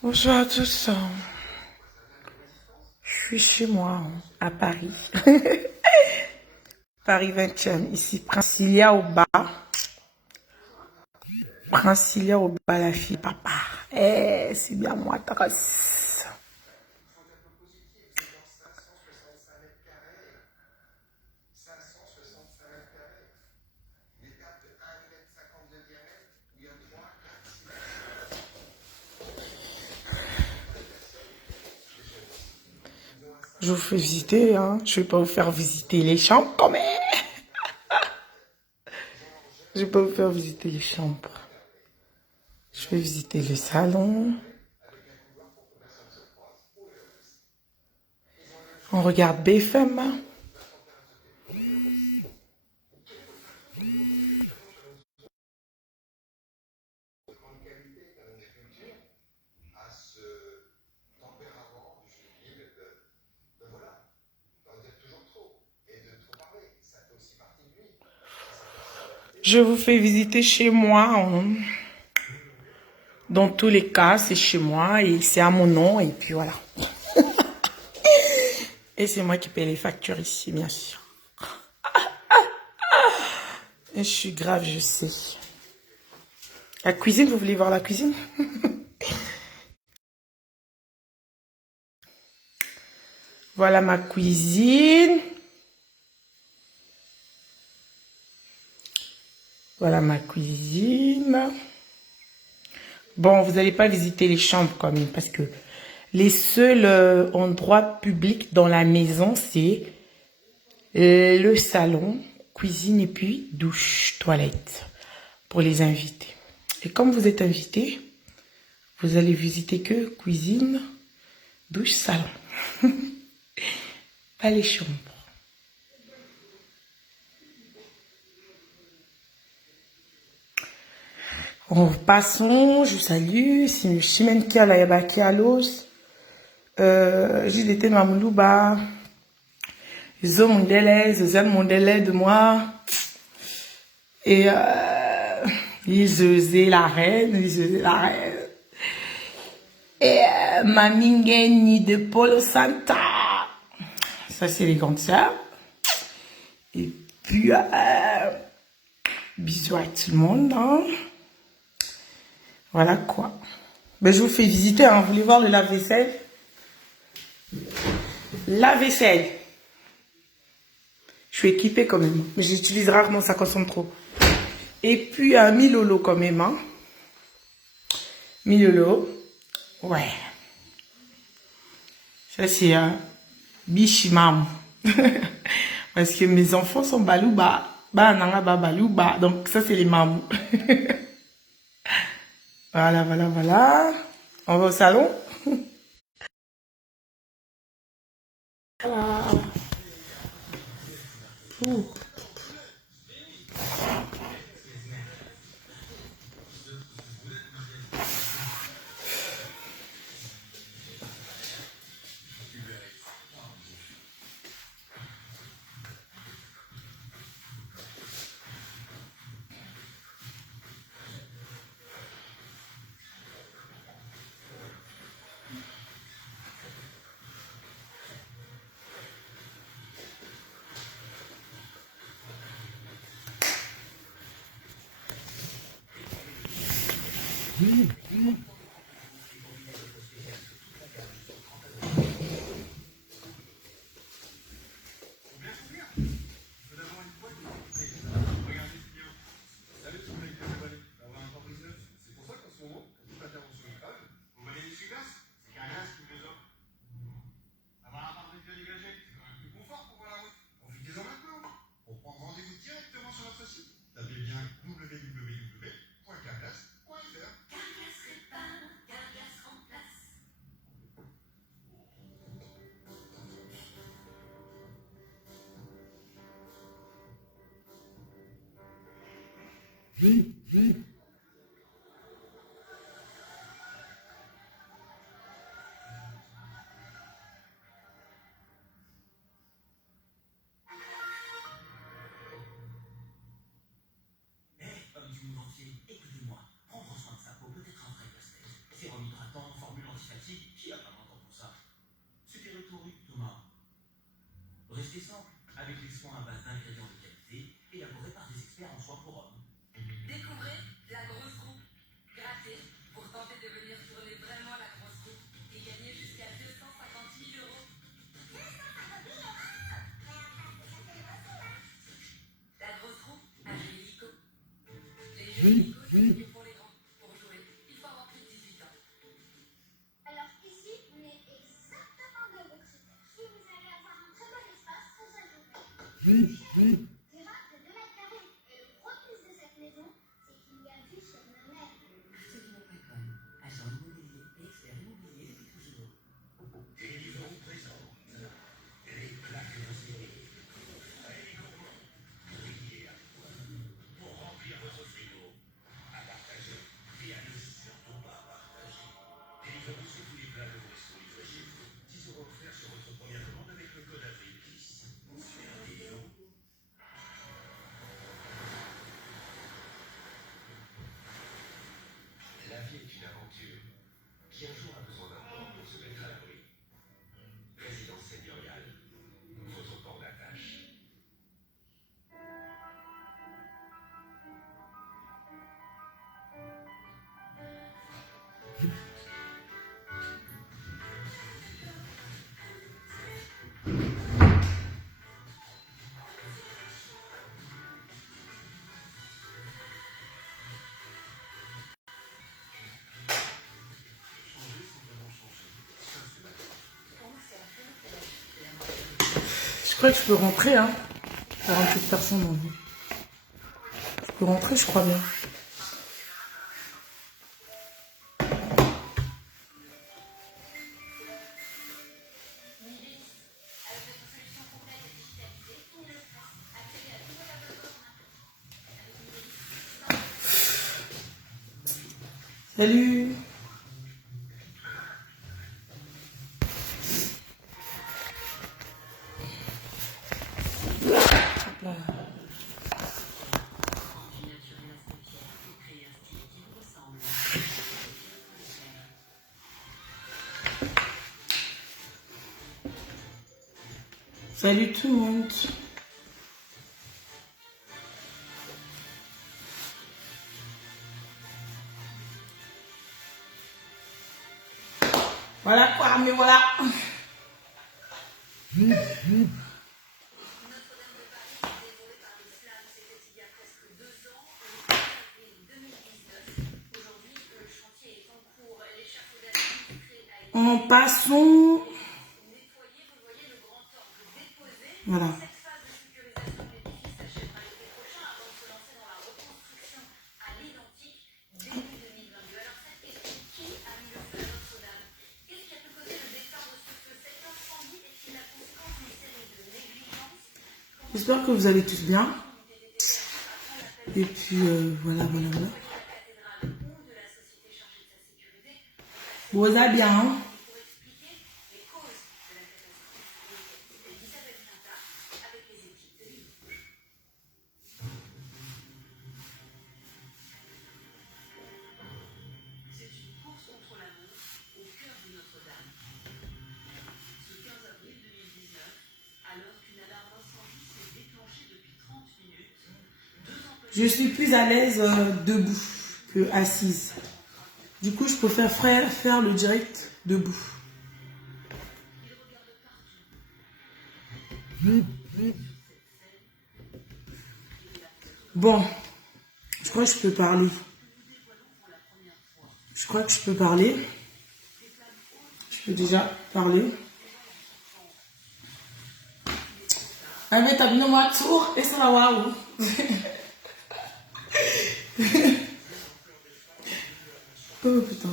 Bonjour à tous. Je suis chez moi, à Paris. Paris 20e, ici, Princilia au bas. Princilia au bas, la fille, papa. Eh, c'est bien moi, Taras. Je vous fais visiter, hein. Je vais pas vous faire visiter les chambres quand même. Je vais pas vous faire visiter les chambres. Je vais visiter le salon. On regarde BFM. Je vous fais visiter chez moi. Dans tous les cas, c'est chez moi et c'est à mon nom. Et puis voilà. Et c'est moi qui paye les factures ici, bien sûr. Et je suis grave, je sais. La cuisine, vous voulez voir la cuisine? Voilà ma cuisine. Voilà ma cuisine. Bon, vous n'allez pas visiter les chambres quand même parce que les seuls endroits publics dans la maison, c'est le salon, cuisine et puis douche, toilette pour les invités. Et comme vous êtes invités, vous allez visiter que cuisine, douche, salon. Pas les chambres. En passant, je vous salue. C'est le chimène qui a la yabaki à l'os. J'ai été dans Moulouba. Ils ont mon délai, ils aiment mon délai de moi. Et ils osaient la reine, ils osaient la reine. Et ma mingeni de Polo Santa. Ça, c'est les grandes sœurs. Et puis, bisous à tout le monde. Hein. Voilà quoi. Ben, je vous fais visiter, hein. Vous voulez voir le lave-vaisselle? Lave-vaisselle. Je suis équipée quand même. Mais j'utilise rarement, ça consomme trop. Et puis, un milolo quand même. Hein. Milolo. Ouais. Ça, c'est un bichimam. Parce que mes enfants sont balouba. Balouba. Donc, ça, c'est les mamous. Voilà, voilà, voilà. On va au salon. Voilà. Ouh. sérum hydratant, formule antifatigue, qui a vraiment temps pour ça? C'était rhétorique, Thomas. Restez simple, avec les soins à base d'ingrédients de qualité, élaborés par des experts en soins pour hommes. Découvrez la grosse coupe. Grattez pour tenter de venir tourner vraiment la grosse coupe et gagner jusqu'à 250 000 euros. La grosse coupe à jeux illico. Les jeux illico, c'est mieux pour les grands. Pour jouer, il faut avoir plus de 18 ans. Alors ici, on est exactement dans votre critère. Si vous allez avoir un très bon espace, ça s'ajoute. Terrasse de 2 mètres carrés. Et le gros plus de cette maison, c'est qu'il y a vue sur la mer. Artisan.com, agent immobilier et expert immobilier depuis toujours. Télévision présente. Les plaques de série. Allez, gourmand. Brillez à toi. Pour remplir votre frigo. À partager. Et à ne surtout pas partager. Télévision, c'est tous les plats de vos restos livrés chez vous. 10 euros offerts sur votre première commande avec le code Avril 10. Faire des lions. La vie est une aventure. Qui un jour a besoin d'un port pour se mettre à l'abri. Résidence seigneuriale. Votre port d'attache. Changer sans vraiment changer. Ça, c'est la Je crois que je peux rentrer, hein. 48 personnes en vie. Je peux rentrer, je crois bien. Salut. Hop là. Salut tout le monde. Voilà quoi, mais voilà. En passant. Voilà. J'espère que vous allez tous bien. Et puis voilà. Vous allez bien, hein? Je suis plus à l'aise debout que assise. Du coup, je préfère faire le direct debout. Bon, je crois que je peux parler. Je peux déjà parler. Allez, t'as bien moi tour et ça va waouh. Oh putain.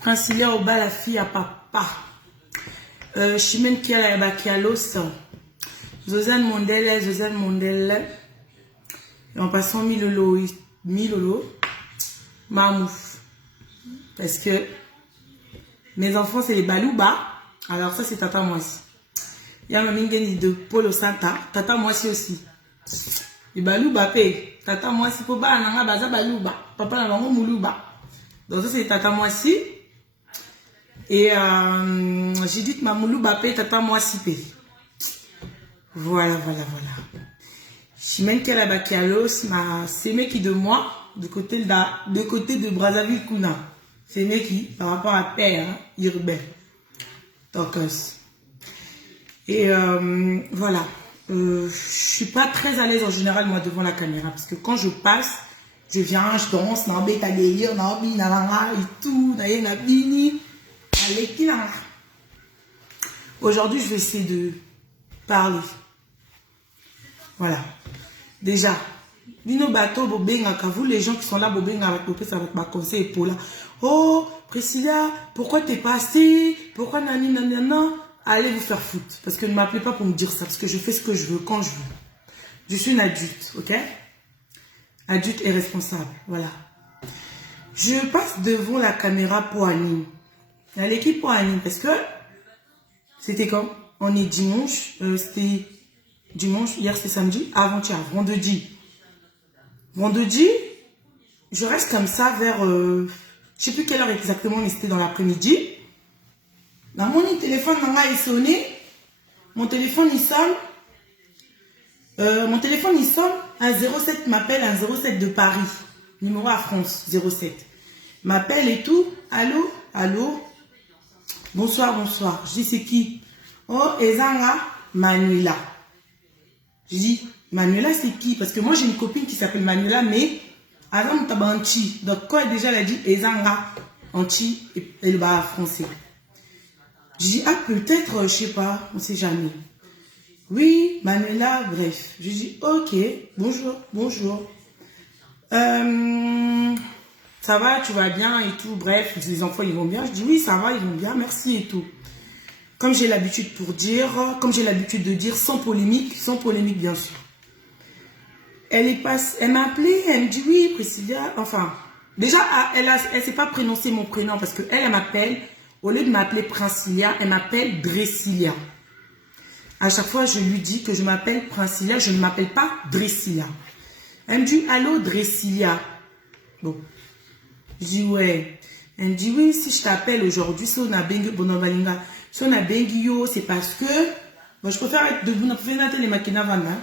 Princilière au bas la fille à papa. Chimène qui a la Bakialos. Zozane Mondele. Et en passant Milolo. Mamouf. Parce que mes enfants, c'est les Balouba. Alors ça c'est Tata Moissi. Il y a Mamie Ngeni de Polo Santa. Tata Moissi aussi. Et Balouba paye. Tata Moissi pour ba nanga baza Balouba. Papa na bango Moulouba. Donc ça c'est Tata Moissi. Et j'ai dit que ma Moulouba paye Tata Moissi paye. Voilà. Chimène Kalabakialos m'a sémé qui de moi, de côté de Brazzaville Kuna. Sémé qui, par rapport à père, hein, urbain. Donc, et voilà. Je suis pas très à l'aise en général, moi, devant la caméra. Parce que quand je passe, je viens, je danse, n'ambé ta délire, n'ambé, n'alanga, et tout, n'aïe, n'abini, allez, qui n'a. Aujourd'hui, je vais essayer de parler. Voilà. Déjà, Nino Bato, Bobengaka, vous les gens qui sont là, Bobengaka, avec ma conseil pour là. Oh, Priscilla, pourquoi t'es passé? Pourquoi nani, nanana? Allez vous faire foutre. Parce que ne m'appelez pas pour me dire ça. Parce que je fais ce que je veux, quand je veux. Je suis une adulte, ok? Adulte et responsable, voilà. Je passe devant la caméra pour Anime. Il y a l'équipe pour Anime. Parce que, c'était quand? On est dimanche, c'était... Dimanche, hier c'est samedi, avant-hier, vendredi. Vendredi, je reste comme ça vers, je sais plus quelle heure exactement, mais c'était dans l'après-midi. Dans mon téléphone, il sonné. Mon téléphone il sonne. Un 07 m'appelle, un 07 de Paris. Numéro à France, 07. M'appelle et tout. Allô, allô. Bonsoir. Je dis c'est qui? Oh, Ezanga Manuela. Je dis, Manuela, c'est qui? Parce que moi, j'ai une copine qui s'appelle Manuela, mais Adam Tabanchi. Donc, quand déjà elle a dit Ezanga, Anchi, elle va français. Je dis, ah, peut-être, je sais pas, on sait jamais. Oui, Manuela, bref. Je dis, ok, bonjour. Ça va, tu vas bien et tout, bref, les enfants, ils vont bien. Je dis, oui, ça va, ils vont bien, merci et tout. Comme j'ai l'habitude de dire, sans polémique bien sûr. Elle m'a appelé, elle me dit oui, Priscilla, enfin, déjà, elle sait pas prononcer mon prénom parce elle m'appelle, au lieu de m'appeler Princilia, elle m'appelle Dressilia. À chaque fois, je lui dis que je m'appelle Princilia, je ne m'appelle pas Dressilia. Elle me dit, allô, Dressilia. Bon. Je dis, ouais. Elle me dit, oui, si je t'appelle aujourd'hui, c'est parce que bon, je préfère être debout, les maquina vana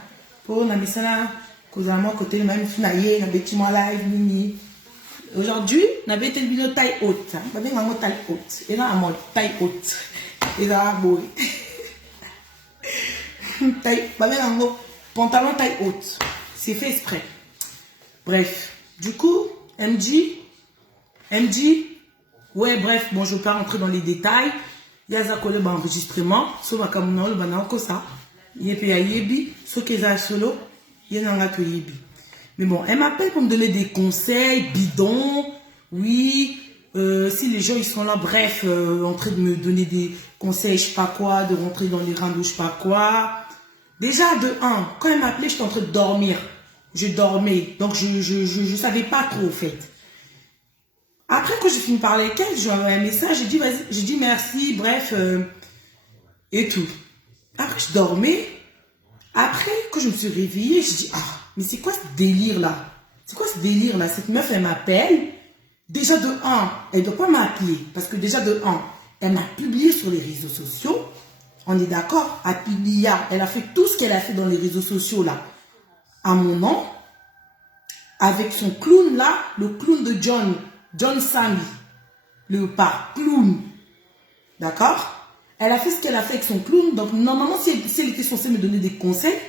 pour la misala moi côté le même finaye na bâtiment live mini. Aujourd'hui, na bête le bino taille haute, ba bien ngamo taille haute. Et là à mode taille haute. Et là boy. Taille ba bien ngamo pantalon taille haute. C'est fait exprès. Bref, du coup, elle me dit ouais, bref, bon, je ne vais pas rentrer dans les détails. Il y a un enregistrement. Sauf que ça. Il y a yebi. Sauf que ça solo. Il y a un yebi. Mais bon, elle m'appelle pour me donner des conseils bidons. Oui. Si les gens ils sont là, bref, en train de me donner des conseils, je sais pas quoi, de rentrer dans les randos, je sais pas quoi. Déjà, de 1, quand elle m'appelait, j'étais en train de dormir. Je dormais. Donc, je savais pas trop, au fait. Après, quand j'ai fini de parler avec elle, j'ai envoyé un message, j'ai dit, vas-y, j'ai dit merci, bref, et tout. Après, je dormais. Après, quand je me suis réveillée, j'ai dit, ah, mais c'est quoi ce délire-là? C'est quoi ce délire-là? Cette meuf, elle m'appelle. Déjà de 1, elle ne doit pas m'appeler. Parce que déjà de 1, elle m'a publié sur les réseaux sociaux. On est d'accord? Elle a fait tout ce qu'elle a fait dans les réseaux sociaux, là. À mon nom. Avec son clown, là, le clown de John Sammy, le pas clown, d'accord? Elle a fait ce qu'elle a fait avec son clown, donc normalement si elle était censée me donner des conseils,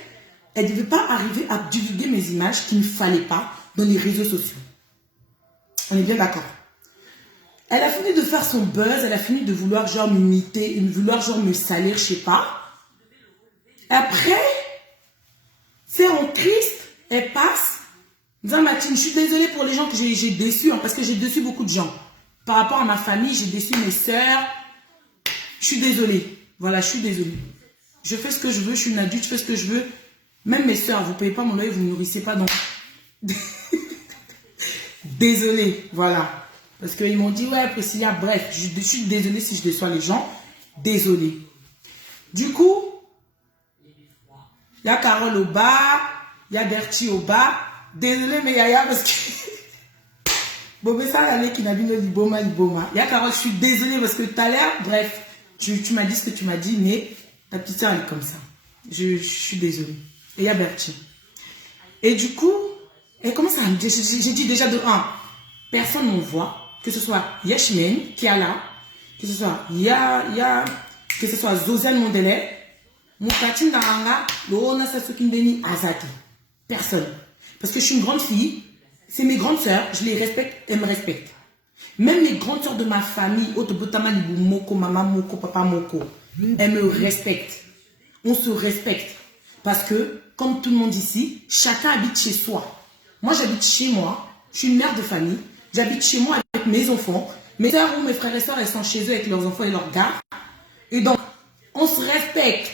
elle ne devait pas arriver à divulguer mes images qu'il ne fallait pas dans les réseaux sociaux. On est bien d'accord? Elle a fini de faire son buzz, elle a fini de vouloir genre m'imiter, de vouloir genre me salir, je sais pas. Après, c'est en Christ, elle passe. Matine, je suis désolée pour les gens que j'ai déçus, hein, parce que j'ai déçu beaucoup de gens. Par rapport à ma famille, j'ai déçu mes soeurs. Je suis désolée. Voilà, je suis désolée. Je fais ce que je veux, je suis une adulte, je fais ce que je veux. Même mes soeurs, vous ne payez pas mon loyer, vous ne nourrissez pas, donc... Désolée, voilà. Parce qu'ils m'ont dit, ouais, Priscilla, bref, je suis désolée si je déçois les gens. désolée. Du coup, il y a Carole au bas, il y a Bertie au bas. Désolée, mais Yaya, parce que... Bon, mais ça, allez, qui n'a vu le liboma. Il y a Carole, je suis désolée parce que tout à l'heure, bref, tu m'as dit ce que tu m'as dit, mais ta petite soeur, elle est comme ça. Je suis désolée. Et il y a Bertie. Et du coup, elle commence à me dire, j'ai dit déjà de 1, personne ne me voit, que ce soit Yashmen qui est là, que ce soit que ce soit Zosiane Mondele, Moukati Naranga, Loona Sasokindeni Azaki. Personne. Parce que je suis une grande fille, c'est mes grandes sœurs, je les respecte, elles me respectent. Même les grandes sœurs de ma famille, Otobotama Libu Moko, Maman Moko, Papa Moko, elles me respectent. On se respecte. Parce que, comme tout le monde ici, chacun habite chez soi. Moi, j'habite chez moi, je suis une mère de famille, j'habite chez moi avec mes enfants. Mes sœurs ou mes frères et sœurs, elles sont chez eux avec leurs enfants et leurs gars. Et donc, on se respecte.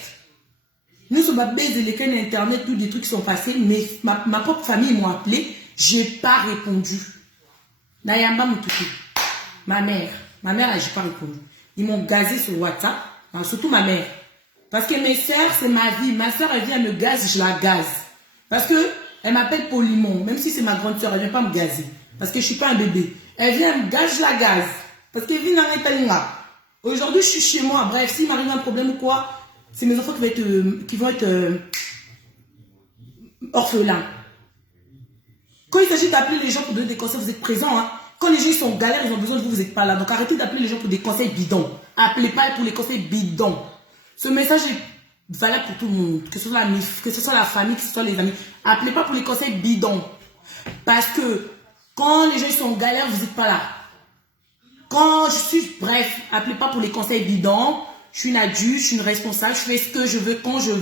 Nous sommes à baiser les cannes internet, tous des trucs qui sont passés, mais ma propre famille m'a appelé, j'ai pas répondu. Nayamba Moutoukou, ma mère, j'ai pas répondu. Ils m'ont gazé sur WhatsApp, enfin, surtout ma mère. Parce que mes sœurs, c'est ma vie. Ma sœur, elle vient me gaze, je la gaze. Parce que elle m'appelle Polimon, même si c'est ma grande sœur, elle vient pas me gazer. Parce que je suis pas un bébé. Elle vient me gaze, je la gaze. Parce qu'elle vit dans l'Italie. Aujourd'hui, je suis chez moi. Bref, s'il m'arrive un problème ou quoi, c'est mes enfants qui vont être orphelins. Quand il s'agit d'appeler les gens pour donner des conseils, vous êtes présents. Hein. Quand les gens ils sont en galère, ils ont besoin de vous, vous n'êtes pas là. Donc arrêtez d'appeler les gens pour des conseils bidons. Appelez pas pour les conseils bidons. Ce message est valable pour tout le monde. Que ce soit la famille, que ce soit les amis. Appelez pas pour les conseils bidons. Parce que quand les gens ils sont en galère, vous n'êtes pas là. Quand je suis, bref, appelez pas pour les conseils bidons. Je suis une adulte, je suis une responsable, je fais ce que je veux, quand j'ai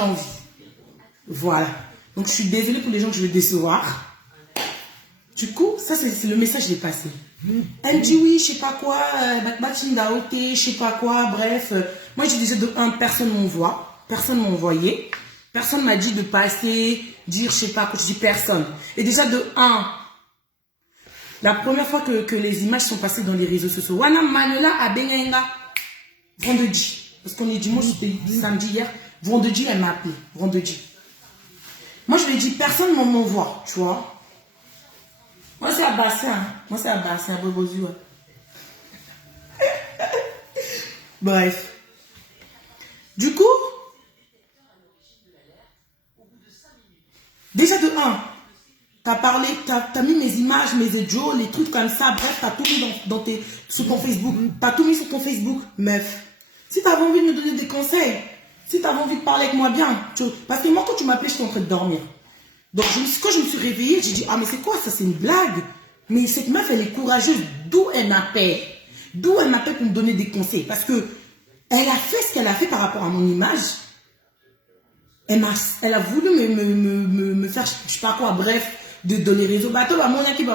envie. Voilà. Donc je suis désolée pour les gens que je vais décevoir. Du coup, ça c'est le message qui est passé. Elle me dit oui, je sais pas quoi, je sais pas quoi, bref. Moi je disais de 1, personne ne m'envoie, personne m'a envoyé. Personne m'a dit de passer, dire je sais pas quoi, je dis personne. Et déjà de 1, la première fois que les images sont passées dans les réseaux sociaux, Wana Manuela a Benyenga. Vendredi, parce qu'on est dimanche, c'était samedi hier. Vendredi, elle m'a appelé. Vendredi. Moi, je lui ai dit, personne ne m'envoie, tu vois. Moi, c'est à bassin. Moi, c'est à bassin, à Bobozu. Bref. Du coup, déjà de 1, t'as parlé, t'as mis mes images, mes audios, les trucs comme ça. Bref, t'as tout mis sur ton Facebook. T'as tout mis sur ton Facebook, meuf. Si tu avais envie de me donner des conseils, si tu avais envie de parler avec moi bien, parce que moi quand tu m'appelais, j'étais en train de dormir. Donc quand je me suis réveillée, j'ai dit, ah mais c'est quoi ça, c'est une blague. Mais cette meuf, elle est courageuse, d'où elle m'appelle. D'où elle m'appelle pour me donner des conseils. Parce que elle a fait ce qu'elle a fait par rapport à mon image. Elle a voulu me faire, je sais pas quoi, bref, de les réseaux. Bah, toi, mon équipe,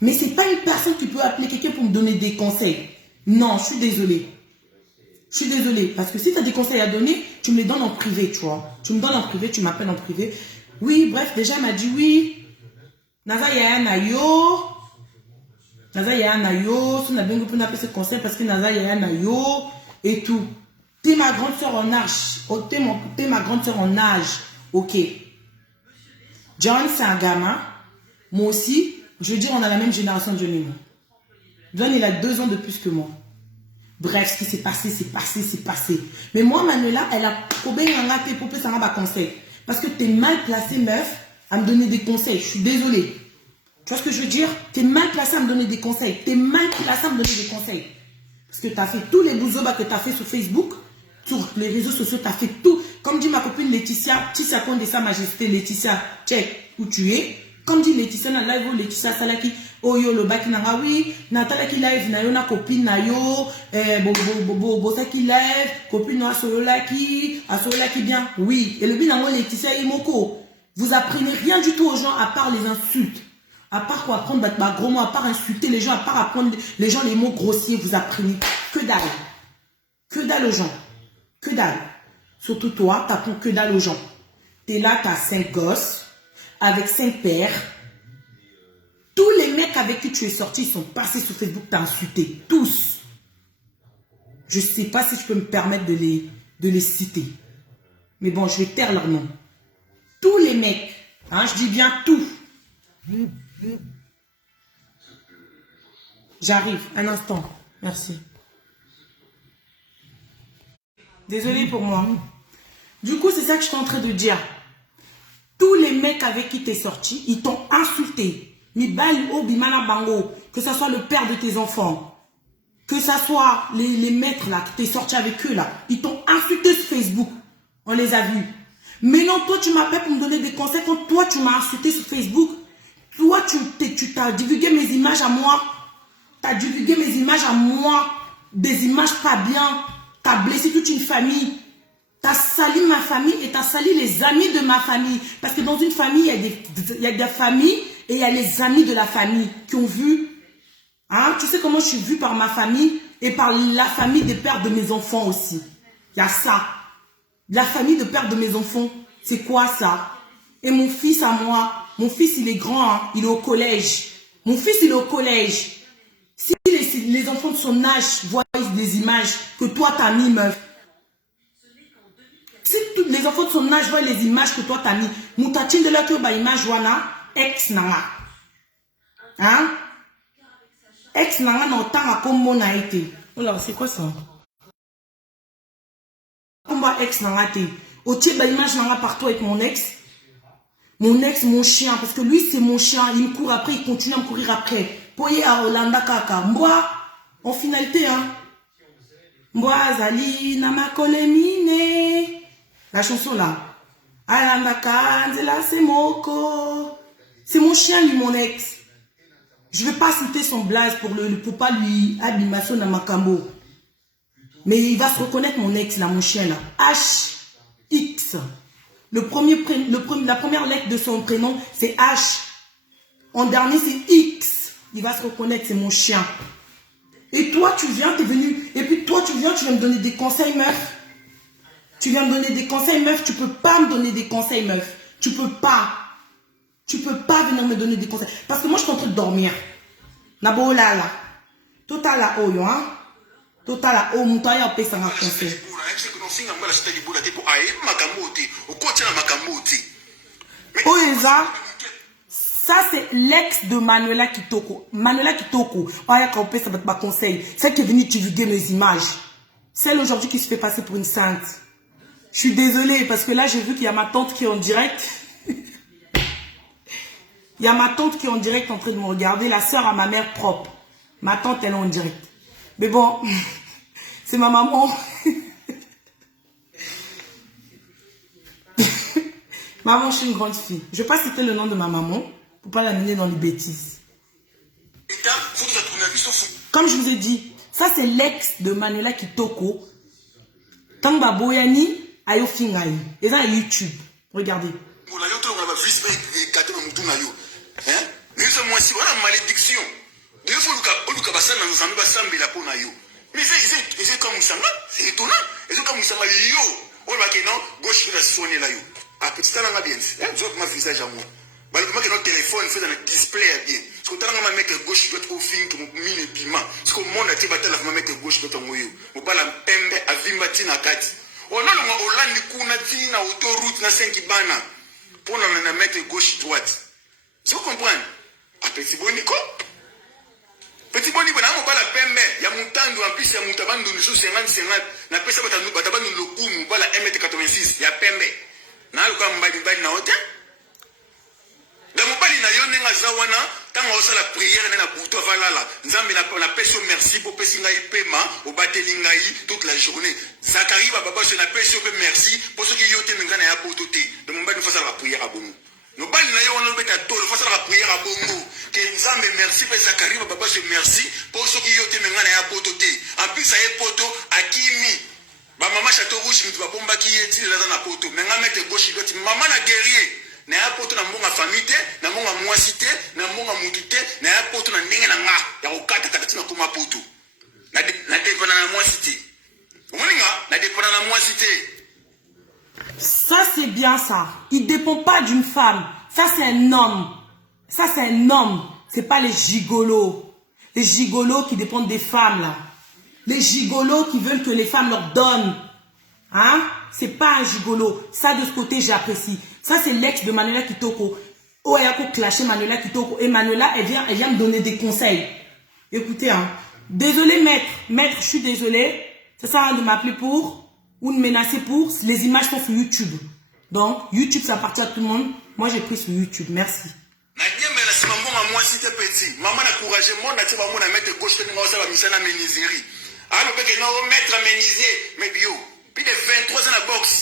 mais c'est pas une personne qui peut appeler quelqu'un pour me donner des conseils. Non, je suis désolée. Je suis désolée. Parce que si tu as des conseils à donner, tu me les donnes en privé, tu vois. Tu me donnes en privé, tu m'appelles en privé. Oui, bref, déjà, elle m'a dit oui. Naza Yaya Nayo. Naza Yaya Nayo. Si on a bien pu appeler ce conseil parce que Naza Yaya Nayo. Et tout. T'es ma grande soeur en âge. Oh, t'es ma grande soeur en âge. Ok. John, c'est un gamin. Moi aussi, je veux dire, on a la même génération de John et moi. John, il a 2 ans de plus que moi. Bref, ce qui s'est passé, c'est passé, c'est passé. Mais moi, Manuela, elle a probé un tes poupées, ça m'a conseil. Parce que t'es mal placée, meuf, à me donner des conseils. Je suis désolée. Tu vois ce que je veux dire? T'es mal placée à me donner des conseils. T'es mal placée à me donner des conseils. Parce que t'as fait tous les bouzobas que t'as fait sur Facebook, sur les réseaux sociaux, t'as fait tout. Comme dit ma copine Laetitia, Tissia Conde de Sa Majesté, Laetitia, check où tu es. Comme dit Laetitia, na live, Laetitia Salaki, Oyo, le baki nanga, oui, Natala qui live, na yo na copine na yo, Bosa qui live, copine na Asolola qui bien, oui. Et le binango Laetitia Imoko, vous apprenez rien du tout aux gens à part les insultes. À part quoi, apprendre gros mots, à part insulter les gens, à part apprendre les gens les mots grossiers, vous apprenez que dalle. Que dalle aux gens. Que dalle. Surtout toi, t'apprends que dalle aux gens. T'es là, t'as 5 gosses. avec 5 pères. Tous les mecs avec qui tu es sorti, ils sont passés sur Facebook, t'as insulté. Tous. Je ne sais pas si je peux me permettre de les citer. Mais bon, je vais taire leur nom. Tous les mecs. Hein, je dis bien tout. J'arrive, un instant. Merci. Désolé pour moi. Du coup, c'est ça que je suis en train de dire. Tous les mecs avec qui tu es sorti, ils t'ont insulté. Que ce soit le père de tes enfants, que ce soit les maîtres là, que tu es sorti avec eux là, ils t'ont insulté sur Facebook. On les a vus. Mais non, toi, tu m'appelles pour me donner des conseils quand toi, tu m'as insulté sur Facebook. Toi, tu t'as divulgué mes images à moi. Tu as divulgué mes images à moi. Des images pas bien. Tu as blessé toute une famille. Tu as sali ma famille et tu as sali les amis de ma famille. Parce que dans une famille, il y a des familles et il y a les amis de la famille qui ont vu. Hein? Tu sais comment je suis vue par ma famille et par la famille des pères de mes enfants aussi. Il y a ça. La famille de père de mes enfants, c'est quoi ça? Et mon fils à moi, mon fils il est grand, hein, il est au collège. Mon fils il est au collège. Si les enfants de son âge voient des images que toi t'as mis, meuf. Si tous les enfants de son âge voient les images que toi t'as mis, moutatin de la ba image wana, ex nanga. Hein? Ex nanga na otanga kombo na été. Oh là, c'est quoi ça? Combat ex nangate. Au tiers d'image nanga partout avec mon ex. Mon ex, mon chien. Parce que lui, c'est mon chien. Il me court après, il continue à me courir après. Poye à Hollanda kaka. Moi, en finalité, hein. Moi, Zali, Namakolemine. La chanson là. Alanda Kanzela, c'est Moko. C'est mon chien, lui, mon ex. Je ne vais pas citer son blaze pour pas lui abîmer son Namakambo. Mais il va se reconnaître, mon ex, là, mon chien, là. H-X. La première lettre de son prénom, c'est H. En dernier, c'est X. Il va se reconnaître, c'est mon chien. Et toi, tu viens, tu es venu. Et puis toi, tu viens me donner des conseils, meuf. Tu viens me donner des conseils, meuf. Tu peux pas me donner des conseils, meuf. Tu peux pas. Tu peux pas venir me donner des conseils. Parce que moi, je suis en train de dormir. Nabo là, là. Total là, oh, hein. Total au mutaya pesa nga conseil. Oh Eza, ça c'est l'ex de Manuela Kitoko. Manuela Kitoko, aya ka pesa ba conseil. Celle qui est venue divulguer mes images. Celle aujourd'hui qui se fait passer pour une sainte. Je suis désolée parce que là j'ai vu qu'il y a ma tante qui est en direct. Il y a ma tante qui est en direct en train de me regarder, la sœur à ma mère propre. Ma tante elle est en direct. Mais bon, c'est ma maman. Maman, je suis une grande fille. Je ne vais pas citer le nom de ma maman pour ne pas l'amener dans les bêtises. Comme je vous ai dit, ça c'est l'ex de Manuela Kitoko. Tamba Boyani, Ayo Fingaï. Et ça, YouTube. Regardez. Malédiction. Deux fois, Luka Bassan nous a mis Bassambi la peau na yo. Mais c'est comme ça, c'est étonnant. Ils ont comme ça, yo. On va que non, gauche va sonner là yo. Ah, petit temps, on a bien. Je vois ma visage à moi. Bah, le moment que notre téléphone fait un display bien. Parce que quand on va mettre gauche, doit être au film que mon mine et piment. Parce que mon été battu la mettre gauche, doit être en moyo. Mon pas la pembe à Vimbati na kati. On a le Hollande kuna tina autoroute na 5 bana. Pour nous mettre gauche droite. Vous comprenez? Ah, petit bonico. Petit boni bana mo bala pembe ya mutandu en plus ya mutabandu nous 50 na pesa batabandu lokumu bala 1m86 ya pembe na alikuwa mbali na hote da mobali na yo nenga zawana tanga osala prière na buto avalala nzambe na pesa merci pour pesa ngai pema obateli ngai toute la journée Zakari baba se na pesa pe merci pour ce qui yote ngana ya botote de mobali fa la prière à bono. Nous parlons de la prière à Bongo. Que Nzambe merci pour Zakari, papa je merci pour ceux qui ont été menés à Bototé. En plus, ça y est poto à Kimi. Ma maman château rouge, il va bomba qui est là dans la poto. Mais on met gauche, maman a guerrier. Na ya poto na mbonga famille, na mbonga mwasité, na mbonga mutité, na ya poto na ndenge na nga. Ya okata kata na kuma poto. Na dépendant na mwasité. Omoninga, na dépendant na mwasité. Ça, c'est bien ça. Il ne dépend pas d'une femme. Ça, c'est un homme. Ça, c'est un homme. C'est pas les gigolos. Les gigolos qui dépendent des femmes, là. Les gigolos qui veulent que les femmes leur donnent. Hein? C'est pas un gigolo. Ça, de ce côté, j'apprécie. Ça, c'est l'ex de Manuela Kitoko. Oh, elle a clashé Manuela Kitoko. Et Manuela, elle vient me donner des conseils. Écoutez, hein. Désolé, maître. Maître, je suis désolé. Ça sert à rien de m'appeler pour ou de menacer pour. Les images sont sur YouTube. Donc, YouTube, ça appartient à tout le monde. Moi, j'ai pris sur YouTube. Merci. Maman a couragé, moi, je suis mettre gauche, je suis menuiserie. Alors, je suis mettre menuisier, mais bio. Puis de 23 ans à boxe.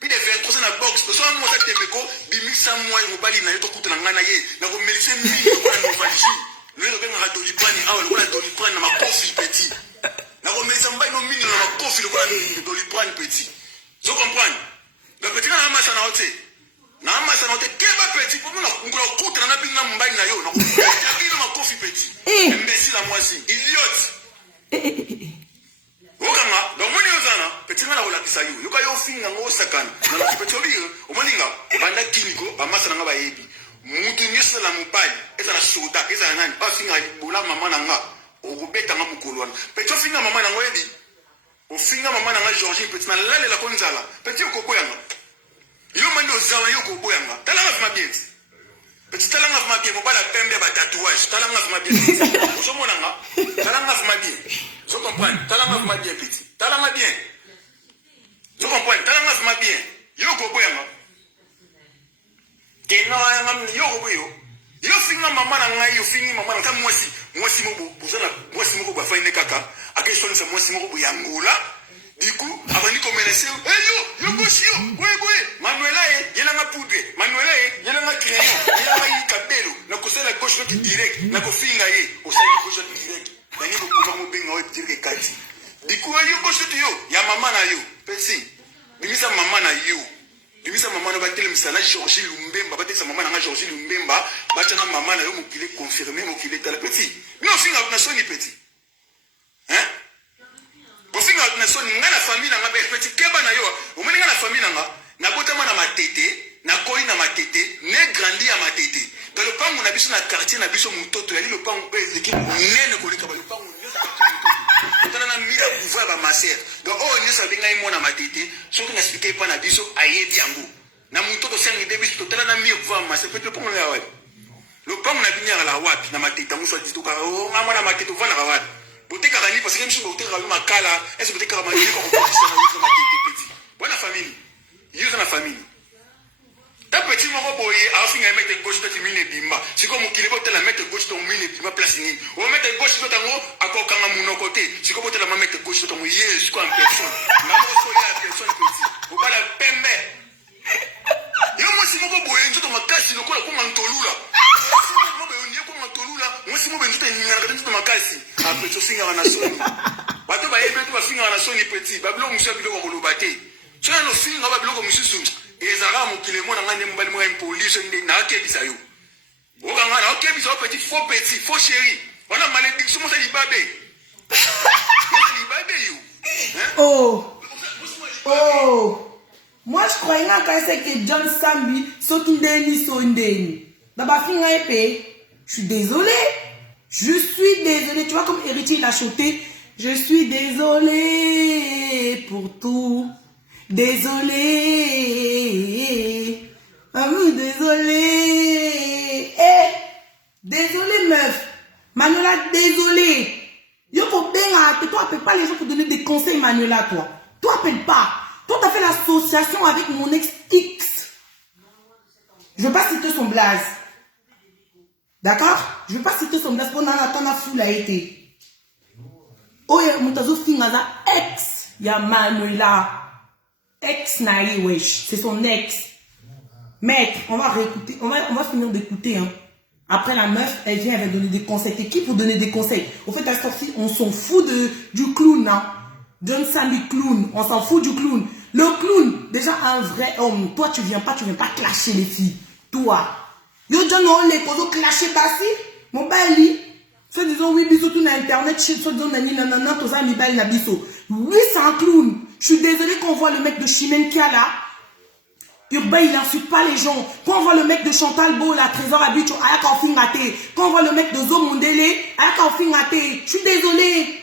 Puis de 23 ans à boxe. Parce que moi, je suis bimisa moi, je suis allé dans le monde, je suis allé mutu nyesa la mobali ezala soda ezala nani ba finga bola mama nanga okubeta nga mukolwana peto finga mama nanga yebi o finga mama nanga Georgine petit na lale la konzala petit okoko yanga yo mando zawa yo okoko yanga talanga fuma bien petit talanga fuma bien mobala pembe ba tatouage talanga fuma bien so monanga talanga fuma bien so comprendre talanga fuma bien petit talanga bien so comprendre talanga fuma bien yo okoko yanga Kena ngam yo finga mama na ngai yo fingi mama na mwasi mo bozana mwasi mo ba faine kaka akesho nsa mwasi mo bo yangola diku abani ko menacer yo goshio we Manuela yela nga poudre Manuela yela nga crayon yela nga kabelo na ko sala gauche qui direct na ko finga ye o sala gauche direct dani ko kuma mo benga o direct kati diku yo gauche yo ya mama na yo pesi bimisa mama na yo Bimisa mama na batele misala Georgie Lumbemba batele mama na Georgie Lumbemba batana mama na yo mokile confirmer mokile tala petit mais on finga na soni petit hein on finga na soni ngana famille na ngabe petit keba na yo o moni ngana famille na botama na matete na koi na matete ne grandi ya matete dans le pango na biso na quartier na biso mutoto ya le pango équipe nene ko lika ba le pango na mira pouvoir ba maser donc oh ne sabe ngai mona matete soki na expliquer pas na biso ayebi yango na mutoto sengi debi totala na mira pouvoir maser peut le pango ya wapi le pango na binyara la wapi na matete muso dit ka oh mama na matete vana ka wapi boteka kani parce que même si boteka ka makala est-ce que boteka ka matete ko ko na matete petit bonne famille yuza na famille ta petit moko boye afinga mettre gauche to mine bimba siko mokili botela mettre gauche to mine bimba place ni o mettre gauche to tango akokanga muno côté siko botela ma mettre gauche to tango yes ko en personne na mo so ya personne petit o bala pembe yo mo siko boye nto makasi lokola ko mantolula mo be onye ko mantolula mo siko be nto nyanga nto makasi après to singa na soni bato ba yebe to ba singa na soni petit bablo muso biloko ko lobate so no singa ba biloko mususu ezara mokile mona ngane mbali mo impolice ndé na kebisa yo o kanga na kebisa o petit faux chéri on a malédiction mo sa libabe libabe yo oh moi je croyais que c'est que John Sambi sotundeni sondeni daba finga épée je suis désolé tu vois comme héritier il a chanté je suis désolé pour tout. Désolé, désolé, désolé meuf, Manuela, désolé. Yoko benga, toi appelle pas les gens pour donner des conseils Manuela, toi. Toi appelle pas. Toi t'as fait l'association avec mon ex X. Je veux pas citer son blaze. D'accord? Je veux pas citer son blaze pour n'en attendre fou a été. Oh y'a mon tazo fingaza ex, y'a Manuela. Ex naï wesh, c'est son ex. Maître, on va réécouter, on va finir d'écouter. Hein. Après la meuf, elle vient, elle va donner des conseils. Et qui pour donner des conseils? Au fait, à sortie, on s'en fout du clown. Hein. John Sandy clown, on s'en fout du clown. Le clown, déjà un vrai homme. Toi, tu viens pas clasher les filles. Toi. Yo John, on les cause clasher bassi. Mon bali. C'est disons oui, bisous tout na internet, chez toi, disons nani nanana, tous ça, mi bali na bisous. Oui, c'est un clown. Je suis désolé qu'on voit le mec de Chimène Kia là. Urbain, il n'insulte pas les gens. Quand on voit le mec de Chantal Beau, la Trésor Habitude, Ayaka Ofingate. Quand on voit le mec de Zo Mondele, Ayaka Ofingate. Je suis désolée.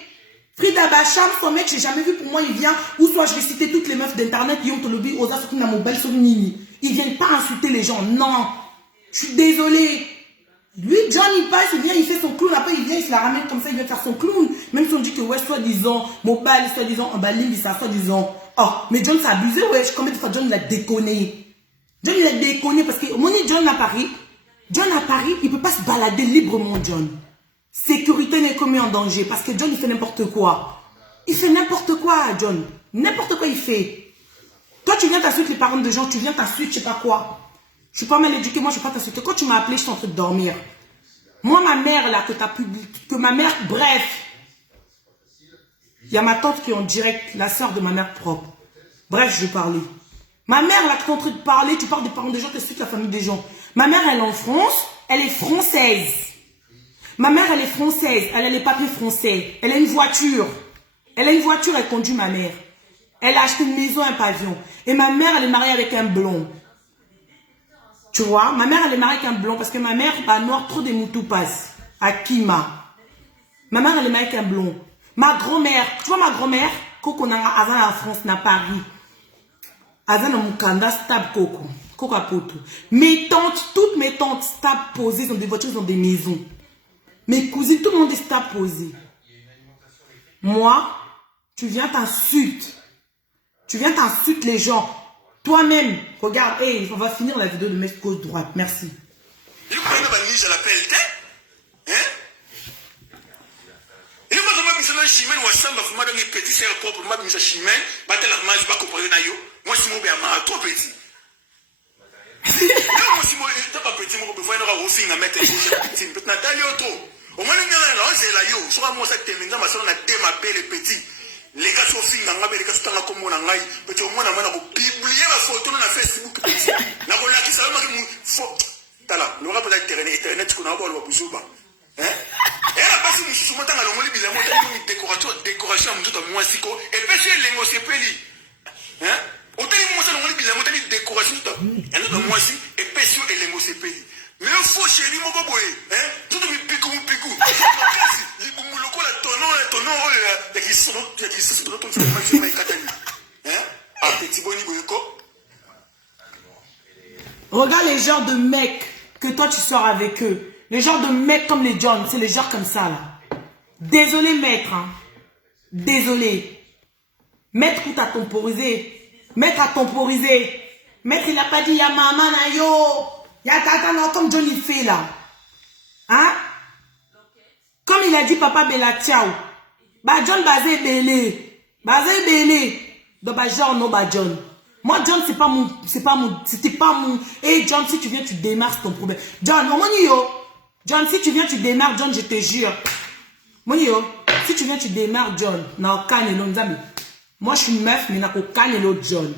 Frida Bacham, son mec, j'ai jamais vu pour moi, il vient, ou soit je vais citer toutes les meufs d'internet qui ont le lobby, Oza Sokina Mobile Sognini. Ils viennent pas insulter les gens. Non. Je suis désolée. Lui, John, il passe, il vient, il fait son clown. Après, il vient, il se la ramène comme ça, il vient faire son clown. Même si on dit que, ouais, soi-disant, Mobile, soi-disant, Balim, ça, soi-disant. Oh, mais John s'est abusé, ouais. Combien de fois John il a déconné? John, il a déconné parce que, mon John à Paris, il peut pas se balader librement, John. Sécurité n'est commis en danger parce que John, il fait n'importe quoi. Il fait n'importe quoi, John. N'importe quoi, il fait. Toi, tu viens t'insulter les parents de gens, tu viens t'insulter, je sais pas quoi. Je suis pas mal éduquée, moi je ne vais pas t'insulter. Quand tu m'as appelé, je suis en train de dormir. Moi, ma mère, là, que ma mère, bref. Il y a ma tante qui est en direct, la soeur de ma mère propre. Bref, je vais parler. Ma mère, là, qui est en train de parler, tu parles des parents des gens, tu expliques la famille des gens. Ma mère, elle est en France, elle est française. Ma mère, elle est française, elle a les papiers français. Elle a une voiture. Elle conduit ma mère. Elle a acheté une maison, un pavillon. Et ma mère, elle est mariée avec un blond. Tu vois, ma mère, elle est mariée avec un blond parce que ma mère, bah, noir, trop des moutous passent. À Kima. Ma mère, elle est mariée avec un blond. Ma grand-mère, tu vois ma grand-mère, Coco n'a en France, n'a Paris. Azan a Mukanda, stab Coco. Coco à Poto. Mes tantes, toutes mes tantes, stab posées, dans des voitures, dans des maisons. Mes cousines, tout le monde est stab posé. Moi, tu viens t'insulter. Tu viens t'insulter les gens. Toi-même, regarde, hey, on va finir la vidéo de mec gauche-droite. Merci. Il faut que je l'appelle, hein? Il faut que je chimène ou ensemble, moi, dans mes petits serres propres, moi, je chimène, battre la main, je ne vais pas comprendre. Moi, si mon père m'a trop petit. Moi, si mon père pas petit, moi, je vais faire un roofing à mettre un petit. Peut-être Nathalie auto. Au moins, c'est là, yo. Je crois que moi, ça termine, ma soeur, on a démappé les petits. Les gars sont finis, les gars sont comme on a ngaï. Peut-être au moins, on a publié ma photo dans Facebook. La voilà qui savait que faut. T'as là, le rapport d'internet, tu connais pas le waboussouba. Hein? Et là, parce que je suis montant à l'homme, il a monté une décoration à mon tout à moi, Siko. Et puis, c'est l'engo sepeli. Hein? Autant il a monté une décoration à nous de moi aussi. Et puis, c'est l'engo sepeli. Mais il faut chérir mon boboé. Hein? Tout le monde pique. Regarde les genres de mecs que toi tu sors avec eux. Les genres de mecs comme les John, c'est les genres comme ça là. Désolé maître, hein. Désolé. Maître pour t'a temporisé. Maître a temporisé. Maître il a pas dit ya maman na yo. Ya tata non comme John il fait là. Hein? Comme il a dit papa Bella ciao. Bah John basé belé. Basé belé. Donc bah genre non bah John. Moi John c'était pas mon. Et John si tu viens tu démarres ton problème. John, mon yo. John si tu viens tu démarres John je te jure. Mon yo, si tu viens tu démarres John. Na aucun l'autre zami. Moi je suis une meuf mais n'a aucun l'autre John.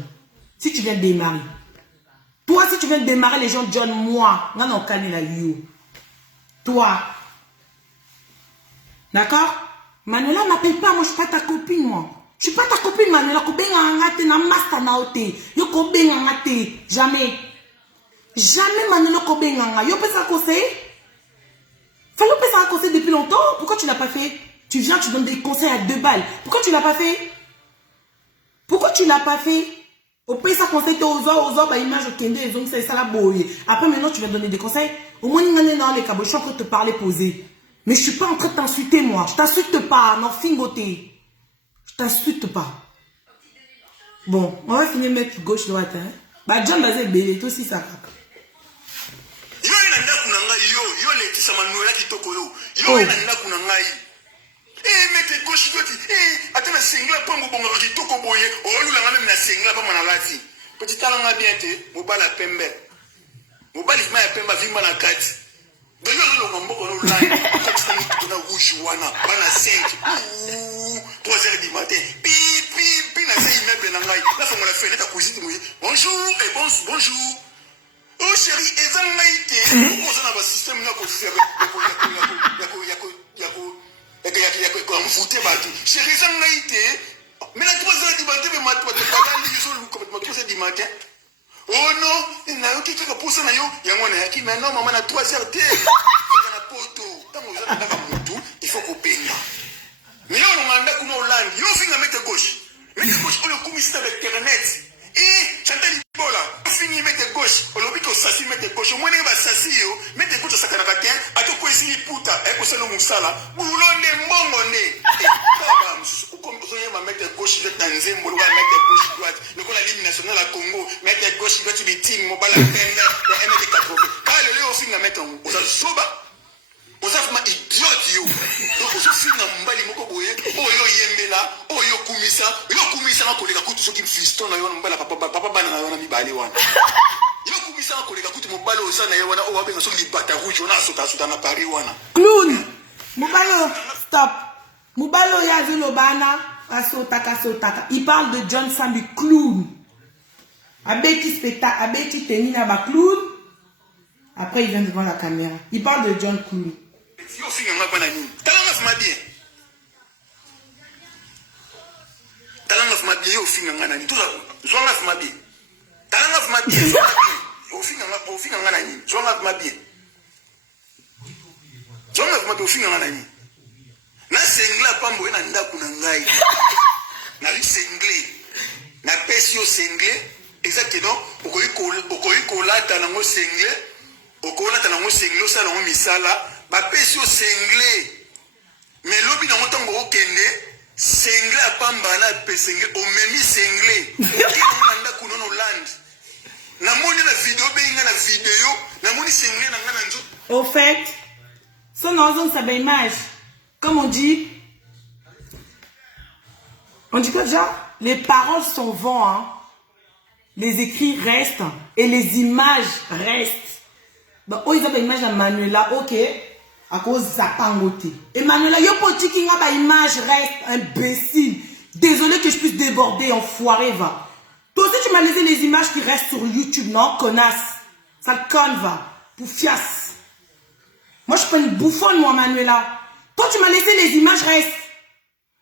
Si tu viens démarrer. Toi si tu viens démarrer les gens John moi, n'a aucun la yo. Toi. D'accord? Manuela m'appelle pas, moi je suis pas ta copine, moi. Je suis pas ta copine, Manuela. Jamais. Jamais Manuela Kobenganga. Yo peut ça conseiller? Fallait ça conseiller depuis longtemps. Pourquoi tu l'as pas fait? Tu viens, tu donnes des conseils à 2 balles. Pourquoi tu l'as pas fait? Pourquoi tu l'as pas fait? Au pays ça conseille aux bah image au kende, ils ont ça la boye. Après maintenant tu vas donner des conseils. Au moins il dans les cabos, je suis en train de te parler posé. Mais je suis pas en train de t'insulter, moi. Je t'insulte pas, non, fingoté. Je t'insulte pas. Bon, on va finir mettre gauche-droite, hein. Bah, John Bazé Bélé, toi aussi, ça caca. Yo, les Manuela qui toko yo. Yo, mettez gauche-droite. Attends, la singla, pas mon bon qui toko boye. Oh, nous l'avons même la singla, pas mon alati. Petit talent à bien, t'es. Mobile à Pembe. Mobile, il m'a à Pembe, vima la 4. Mais là, on va on a rouge, wana, bana 5, 3h du matin, pi, na sa immeuble na ngai, là, faut la fenêtre à cousine, bonjour, et bonjour. Oh chérie, et ça m'a été, on a un système, là, qu'on fait, yako, fouté, chérie, ça m'a été, mais la 3h du matin, mais ma 3h du matin, Oh non, na yo kika pousa na yo, yango na yaki maintenant maman na 3h te. Na poto, tango za ndaka mutu, il faut kopenga. Mais yo no manda kuna Hollande, yo finga mette gauche. Mette gauche, on le commissaire avec internet. Chantal Bola, fini mette gauche, on l'obite au sassi mette gauche, au moins il va sassi yo, mette gauche à sakanakatien, à tout quoi ici puta, et pour ça le moussala, boulonne mbongone. Comme vous voyez, ma mette gauche, je vais dans un mot, mette gauche droite, le coup la ligne nationale à Congo, mette gauche, il va te meeting, mobile à MD80. Quand le léo finit à mettre en aux soba, aux affaires idiotes yo, donc aux finit à mbali moko boye, oh yo yembela, oh yo kumisa na kolega kutu soki fiston na yo mbala papa bana na yo na mibale wana. Yo kumisa na kolega kutu mobala osa na yo wana o wabenga soki libata rouge ona sota na Paris wana. Clown. Mubalo, stop. Mubalo yazi lobana kasota. Il parle de John Sambi clown. Abeti spectacle, abeti tenina ba clown. Après il vient devant la caméra. Il parle de John Clown. Yo finga ngapana nini? Talanga fuma bien. Talanga fuma bien yo finga ngana nini? Tout ça, zwanga fuma bien. Talanga fuma bien. Yo finga ngana nini? Zwanga fuma bien. Zwanga fuma bien finga ngana nini? Na sengla pambo na ndaku na ngai. Na li sengle. Na pesi yo sengle. Exactement. Okoyi kolata nango sengle. Okolata nango sengle osala nango misala. Ba pesi yo sengle. Mais lobi nango tango okende sengle apamba na pe sengle omemi sengle. Okende na ndaku na Hollande. Na moni na vidéo benga na vidéo na moni sengle na ngana nzo. Au fait, son nom ça belle image. Comme on dit que déjà, les paroles sont vont, hein? Les écrits restent et les images restent. Donc, oh, ils ont une image à Manuela, ok, à cause de Zapangote. Et Manuela, yo poti qui n'a pas image reste, imbécile. Désolé que je puisse déborder, enfoiré, va. Toi aussi, tu m'as laissé les images qui restent sur YouTube, non, connasse. Ça le conne, va. Bouffiasse. Moi, je suis pas une bouffonne, moi, Manuela. Toi, tu m'as laissé les images restent.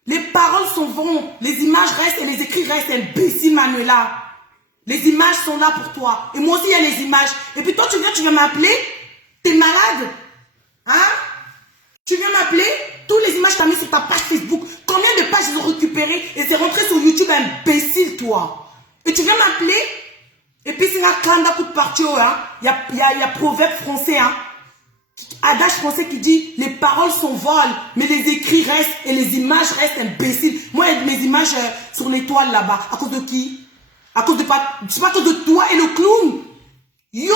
Les paroles sont bonnes. Les images restent et les écrits restent. Imbécile, Manuela. Les images sont là pour toi. Et moi aussi, il y a les images. Et puis toi, tu viens m'appeler. T'es malade. Hein? Tu viens m'appeler. Toutes les images que tu as mis sur ta page Facebook. Combien de pages ils ont récupérées et c'est rentré sur YouTube, imbécile, toi. Et tu viens m'appeler. Et puis c'est un kanda coup de partie, hein? Il y a proverbe français, hein? Adage français qui dit les paroles sont volées, mais les écrits restent et les images restent, imbéciles. Moi, il y a mes images sur l'étoile là-bas. À cause de qui? À cause de pas, c'est pas à cause de toi et le clown. Yo,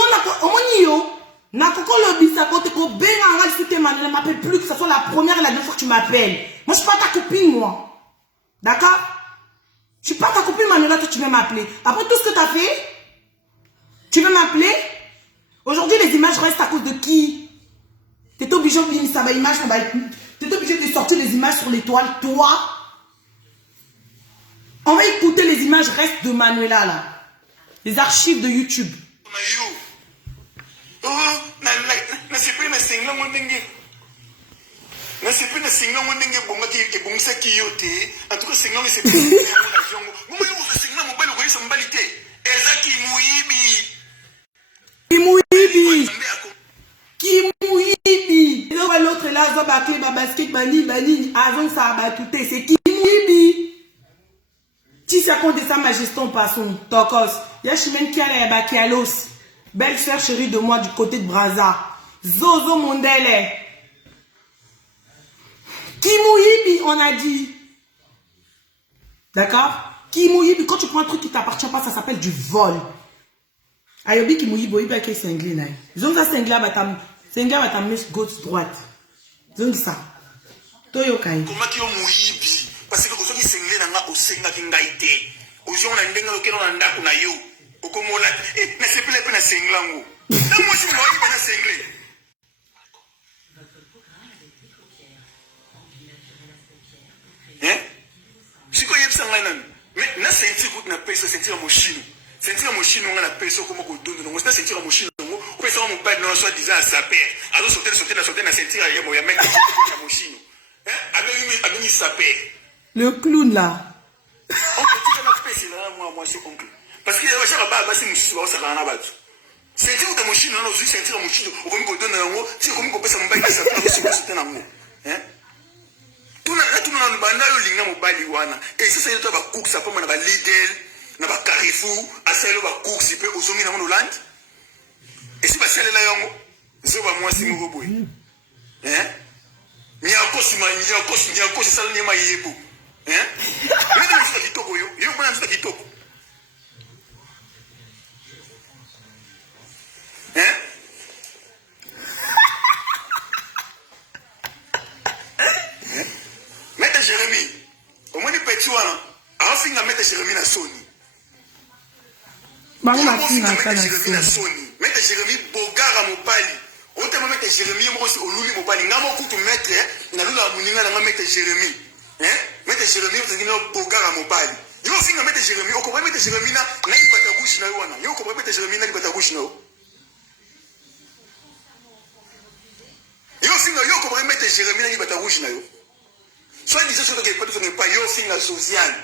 n'a le bisako, te ko benga, si t'es ne m'appelle plus, que ce soit la première et la deuxième fois que tu m'appelles. Moi, je suis pas ta copine, moi. D'accord? Je suis pas ta copine, Manuela, toi, tu viens m'appeler. Après tout ce que tu as fait, tu veux m'appeler? Aujourd'hui, les images restent à cause de qui? T'es obligé de dire ça, image, t'es obligé de sortir les images sur l'étoile, toi. On va écouter les images restent de Manuela, là. Les archives de YouTube. Kimouibi. L'autre là, Zabakle, Babasket, Bani, Azon, ça a batouté. C'est Kimouibi. Si ça compte sa majesté en passant, Tokos. Yashimen Kiala Yabakialos. Belle sœur chérie de moi du côté de Braza. Zozo Mondele. Kimouibi, on a dit. D'accord? Kimouibi, quand tu prends un truc qui t'appartient pas, ça s'appelle du vol. Ayobi Kimouibi, il va qu'il s'engle. Ils ont ça s'engle à batam. S'engle à batam, gauche, droite. Ils ont ça. Toyokai. Comment tu es parce que ceux qui s'engle n'a au senga kingaite. Aux gens on a ndenga lokelo na ndaku na yo. Okomola. Na sepele pe na senglango. Na moi je moi pe na sengle. Hein? Siko yebsanga nani? Mais na senti coup na pesa senti la machine. Senti la machine on a pesa comme ko dondo ngo na senti la machine ngo pesa mon père non soit disant ça père. Alors sauter na senti ya mo ya mec la machine. Hein? Avec sa père. Le clown là. On peut tout faire pesa là moi c'est oncle. parce que bashaka ba basi mususu bakosakana na bato sentir uta moshino na ozwi sentir moshino okomi kodona yango ti okomi kopesa mobali na sapela kosokosote nango tuna na lubanda oyo olinga mobali wana esisa yo to bacourse apoma na balidel na bacarrefour asala bacourse mpe ozongi nango na olande esi basalela yango zo bamwasi moko boye nyakosi esala nyema yebo mena nzuta kitoko yo mona nzuta kitoko Maître Jérémy, au moins petit wana, afinga Maître Jérémy na soni. Bango mafinga na soni. Maître Jérémy bogara mobali. Ote Maître Jérémy mo si oluli mobali ngamo kutu maître na lula muninga na Maître Jérémy. Maître Jérémy ozingina bogara mobali. Yo finga Maître Jérémy, okobra Maître Jérémy na libata gushi na wana. Yo okobra Maître Jérémy na libata gushi na yo. Yo finga yo ko mettre Jérémy na libata rouge na yo. Soit disant ce que pas yo finga Josiane.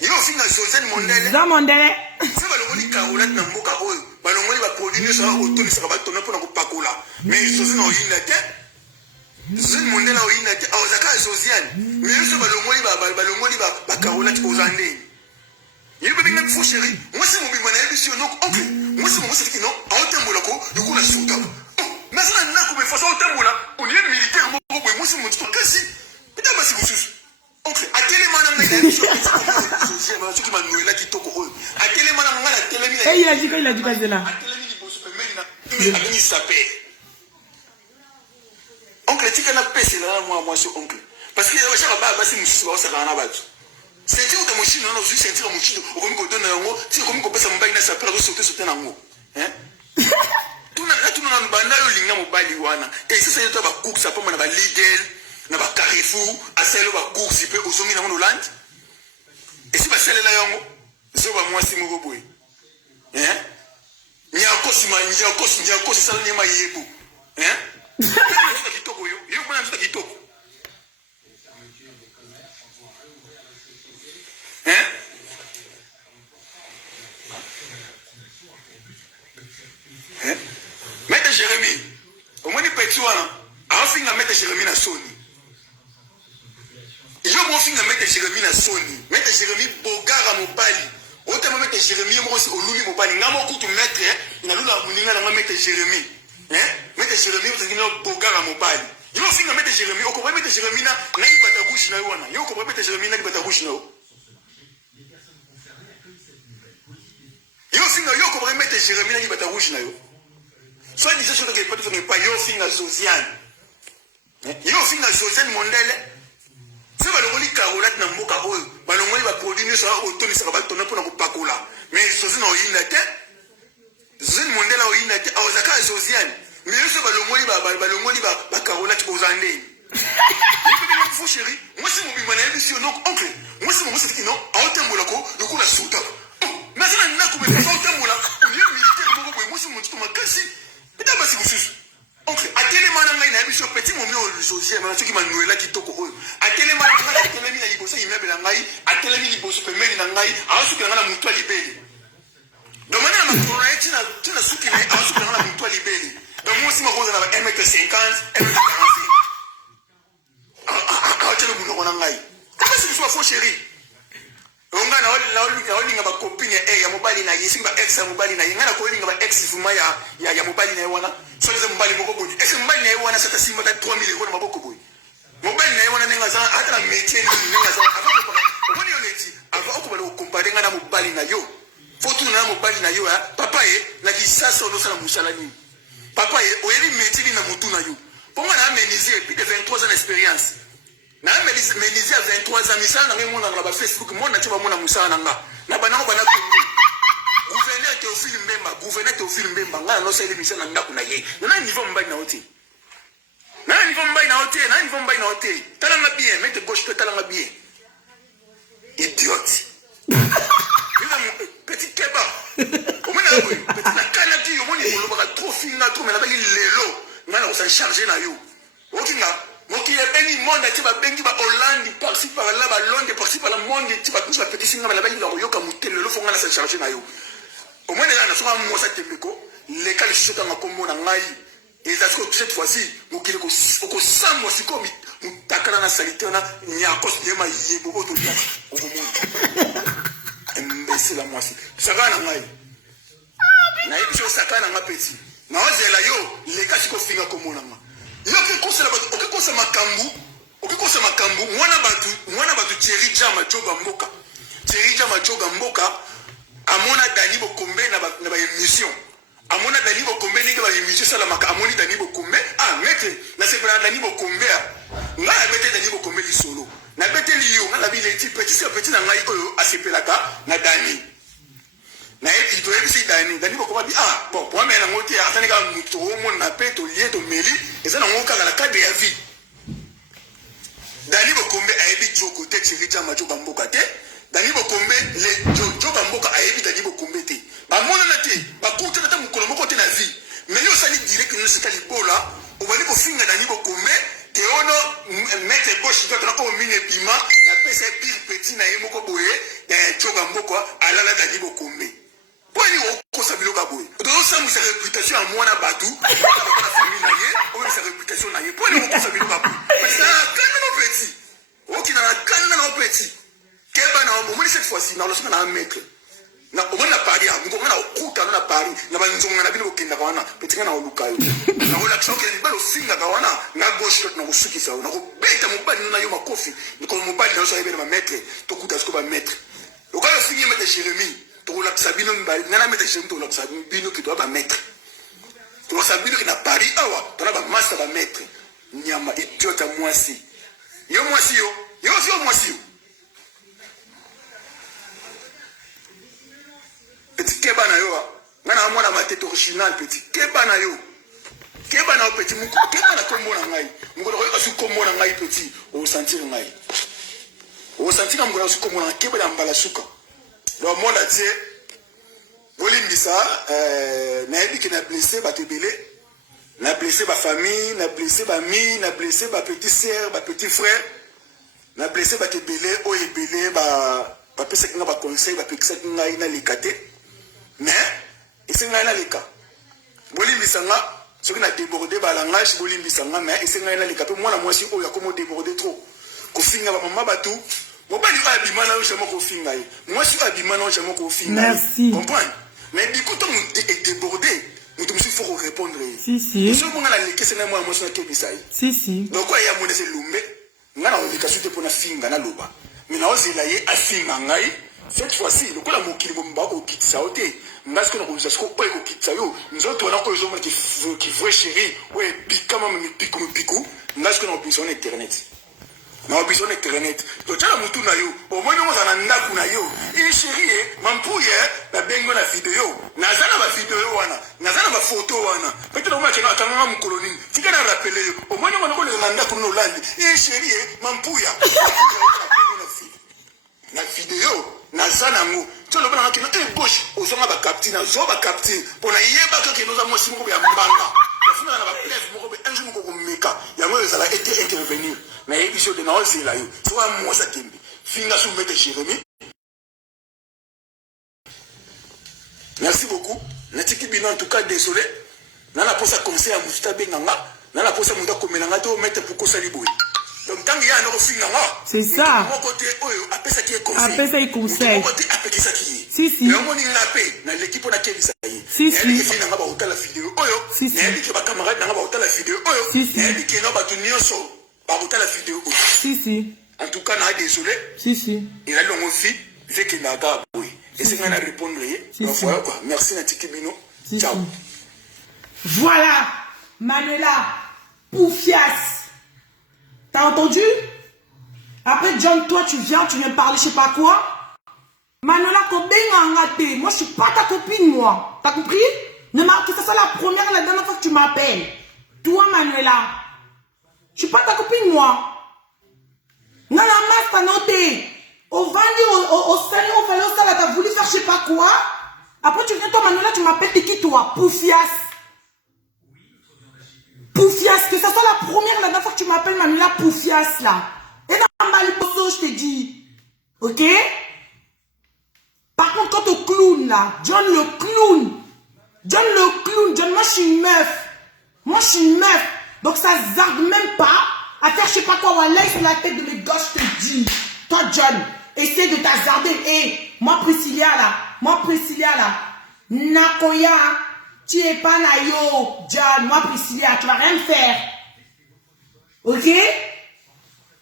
Yo finga Josiane Mondele. Za Mondele. C'est ba longoli Caroline na mboka oyo. Ba longoli ba produire ça autour ça ba tourner pour na pakola. Mais Josiane o yinate. Josiane Mondele o yinate. A ozaka Josiane. Mais yo ba longoli ba longoli ba Caroline ko zande. Yo bébé na fou chéri. Moi c'est mon bébé na yebi sur donc oncle. Moi c'est qui non. A otembola ko yo ko na suta. Mais ça n'a pas fait ça au temple là. On est militaire, moi c'est mon truc quasi. Putain, c'est vous. Ok, à quel moment on a une chose qui m'a noué là qui toque au à quel moment on a la télé. Eh, il a dit pas de là. À quel moment il a s'appelle. Oncle, tu connais pas c'est là moi c'est oncle. Parce que je sais pas si nous ça va na battu. C'est tu que mon chien on a vu sentir mon chien au comme donner yango, si comme ko pesa mobali na s'appelle sauter nango. Tuna na banda yo linga mobali wana esisa yo to bacourse apoma na balidel na bacarrefour asala bacourse mpe ozongi nango na olande esi basalela yango zo bamwasi moko boye nyakosi esala nyema yebo nzuta kitoko yo mona nzuta kitoko Maître Jérémy, au moins petit wana, afinga Maître Jérémy na soni. Yo mo finga Maître Jérémy na soni. Maître Jérémy bogara mobali. Ote Maître Jérémy mo si oluli mobali ngamo kutu maître na lula muninga na Maître Jérémy. Maître Jérémy ozingina bogara mobali. Yo finga Maître Jérémy, okobra Maître Jérémy na libata gushi na wana. Yo okobra Maître Jérémy na libata gushi na yo. Yo finga yo okobra Maître Jérémy na libata gushi na yo. Soit disant ce que pas yo finga Josiane. Yo finga Josiane Mondele. C'est ba longoli Caroline na mboka oyo. Ba longoli ba produire ça autour ça ba tourner pour na pakola. Mais Josiane o yinate. Josiane Mondele o yinate. A ozaka Josiane. Mais yo ba longoli ba longoli ba Caroline ko zande. Yo bébé fou chéri. Moi c'est mon bimana émission donc oncle. Moi c'est mon c'est qui non. A otembola ko yo ko na suta. Mais ça na ko be fa otembola. On est militaire moko boy. Moi c'est mon tout makasi. Putain, c'est vous. Oncle, à quel moment on a une émission petit moment au Josiane, mais ceux qui m'ont noué là qui toque au. À quel moment on a quel moment il bosse il meuble langai, à quel moment il bosse peut mettre langai, à ce que on a mutua libéré. Donc maintenant ma corona tu n'as souki là, à ce que on a mutua libéré. Donc moi si ma rose na 1m50, 1m40. Ah, tu le boulot langai. Comment c'est que tu faux chéri? On a na ba copine ya mobali na yisi ba ex ya mobali na ngana ko linga ba ex fuma ya mobali na wana so les mobali moko boy ex mobali na wana sata sima ta 3000 euros na maboko boy mobali na wana ninga za hata na métier ni ninga za ako ni oneti ako ko ba comparer ngana mobali na yo fotu na mobali na yo papa na kisasa ono sala musala ni papa oyeli métier na mutu na yo ponga na ameniser plus de 23 ans d'expérience. Na menizi à 23 ans misala na ngemo na ba Facebook mo na tiba mo na musala na nga na banango bana kongo gouverneur Théophile Mbemba nga no sele misala na ndako na ye na niveau mbai na hoti na niveau mbai na hoti tala nga bien mette gauche tala nga bien idiote petit keba au moins petit na kanati au moins il va trop finga trop mais na bali lelo nga na ko s'en charger na yo okinga mokili abengi monde ati babengi ba Hollande par-ci par-là, ba Londres par-ci par-là, monde ati bakusi bapekisi nga balabangi bakoyoka motelo lelo fonga na sa charge na yo. Au moins na songa mosa tembeko, leka le chota makombo na ngai. Et ça cette fois-ci, mokili ko samwa siko mutakana na salite na nyakos yema yebo to dia. Au monde. Imbécile à moi si. Sakana ngai. Na ebiso sakana nga petit. Na ozela yo, leka siko finga komona nga. Yo okikosa makambu mwana batu Thierry Jama Joga Mboka. Thierry Jama Joga Mboka amona Dani Bokombe na ba émission. Amona Dani Bokombe ni ba émission salamaka amoni Dani Bokombe. Ah mete na se pra Dani Bokombe. Nga mete Dani Bokombe li solo. Na bete li yo na bile ti petit na ngai oyo asepelaka na Dani. Na il doit être Dani Bokombe ah bon pour moi na ngoti atani ka muto mo na peto lieto meli eza na ngoka la cadre ya vie. Dani Bokombe ayebi joko te Thierry Jama Joga Mboka te. Dani Bokombe le Joga Mboka ayebi Dani Bokombe te. Ba mona na te ba kuta na mukolo moko te na vie. Mais yo sali direct no sikali bola o bali ko finga Dani Bokombe te ono mete boshi to na ko mine bima na pesa pire petit na yemo ko boye ya Joga Mboka alala Dani Bokombe. Poni okosa biloka boye. Donc ça sa réputation à moi na batu, na famille na ye, o sa réputation na ye. Poni okosa biloka boye. Parce que quand no petit. OK na quand no petit. Keba na mo cette fois-ci na lo sona na maître. Na o na Paris, ngo na okuta na Paris, na banzonga na bilo kenda kawana, petit na olukayo. Na ola tsoke ni balo singa kawana, na gauche na kusukisa, na ko beta mobali na yo makofi. Ndiko mobali na so yebela ba maître, to kuta sko ba maître. Okayo fingi maître Jérémy. To la sabino mbali ngana meta chez to la sabino qui doit ba mettre to la sabino qui na Paris awa to na ba master ba mettre nyama idiot à moi si yo petit keba na yo ngana mwana ma tête original petit keba na yo keba na petit muko keba na kombo na ngai muko ko su kombo na ngai petit o sentir ngai muko na su kombo na keba na mbala suka. Donc mon atier Bolimbisa na ebi ki na blessé ba tebele na blessé ba famille na blessé ba mi na blessé ba petit sœur ba petit frère na blessé ba tebele o ebele ba pesa kinga ba conseil ba pesa kinga ina likate mais isenga ina lika Bolimbisa nga soki na déborder ba langage Bolimbisa nga mais isenga ina lika pe mwana mwasi o ya komo déborder trop ko finga ba mama batu. Merci. Comprends? Mais du coup, tu es débordé. Il faut répondre. Si. Si. Donc, il y a mon essai lumbe. On a obligation de prendre finga na loba. Mais na ozelaye afinga ngai. Cette fois-ci, le coup la mokili bomba au kitsa ote. Ngasko na kuza sko pa ko kitsa yo. Nzoto na ko zo qui vrai chéri. Ouais, bikama me piku. Ngasko na besoin internet. Na besoin internet. To tala mutu na yo. Au moins on a ndaku na yo. Et chéri, mampouye na bengo na vidéo. Nazana ba vidéo wana. Nazana ba photo wana. Peut-être moi tena atanga mukoloni. Tika na rappeler yo. Au moins on a ko na ndaku no landi. Et chéri, mampouya. Na vidéo nazana ngo. Tolo bana kina gauche. Ozonga ba capti na zo ba capti. Pona yeba ka ke noza mosi moko ya mbanga. Yafuna na ba plève moko be un jour moko meka. Yango ezala été intervenir. Mais émission de Noël c'est là yo. Soit moi ça kimbi. Finga sou mete Jérémy. Merci beaucoup. Natiki bino en tout cas désolé. Nana posa conseil à Musta Benganga. Nana posa munda komelanga to mettre pour ko saliboui. Donc tant qu'il y a un finga c'est ça. Mon côté oyo apesa qui est conseil. Apesa qui conseil. Mon côté apesa qui. Si. Mais on na paix na l'équipe on a kebisa yi. Si. Et finga ba otala vidéo oyo. Si. Et que ba camarade na ba otala vidéo oyo. Et que no ba tu nyonso ba otala vidéo oyo. Si. En tout cas, désolé. Si. Il a longue vie, c'est qu'il n'a pas oui. Et c'est qu'on a répondu. Voilà quoi. Merci Natiki Bino. Ciao. Voilà, Manuela Poufias. T'as entendu? Après John, toi tu viens parler je sais pas quoi. Manuela Kobenga. Moi je suis pas ta copine moi. T'as compris? Ne marque que ça soit la première et la dernière fois que tu m'appelles. Toi Manuela. Je suis pas ta copine moi. Non, la masse, t'as noté. Au vendu, au salé, au fallait au salé, t'as voulu faire je sais pas quoi. Après, tu viens, toi, Manuela, tu m'appelles, t'es qui, toi? Poufias. Poufias, que ça soit la première, la dernière fois que tu m'appelles Manuela Poufias, là. Et dans Maliboso, je t'ai dit. Ok? Par contre, quant au clown, là, John le clown. John, moi, je suis une meuf. Moi, je suis une meuf. Donc, ça zargue même pas à faire, je sais pas quoi, wallah, sur la tête de mes gosses, je te dis. Toi, John, essaie de t'hazarder. Et moi, Priscilla, là. Nakoya, tu es pas nayo, John. Moi, Priscilla, tu vas rien faire. Ok?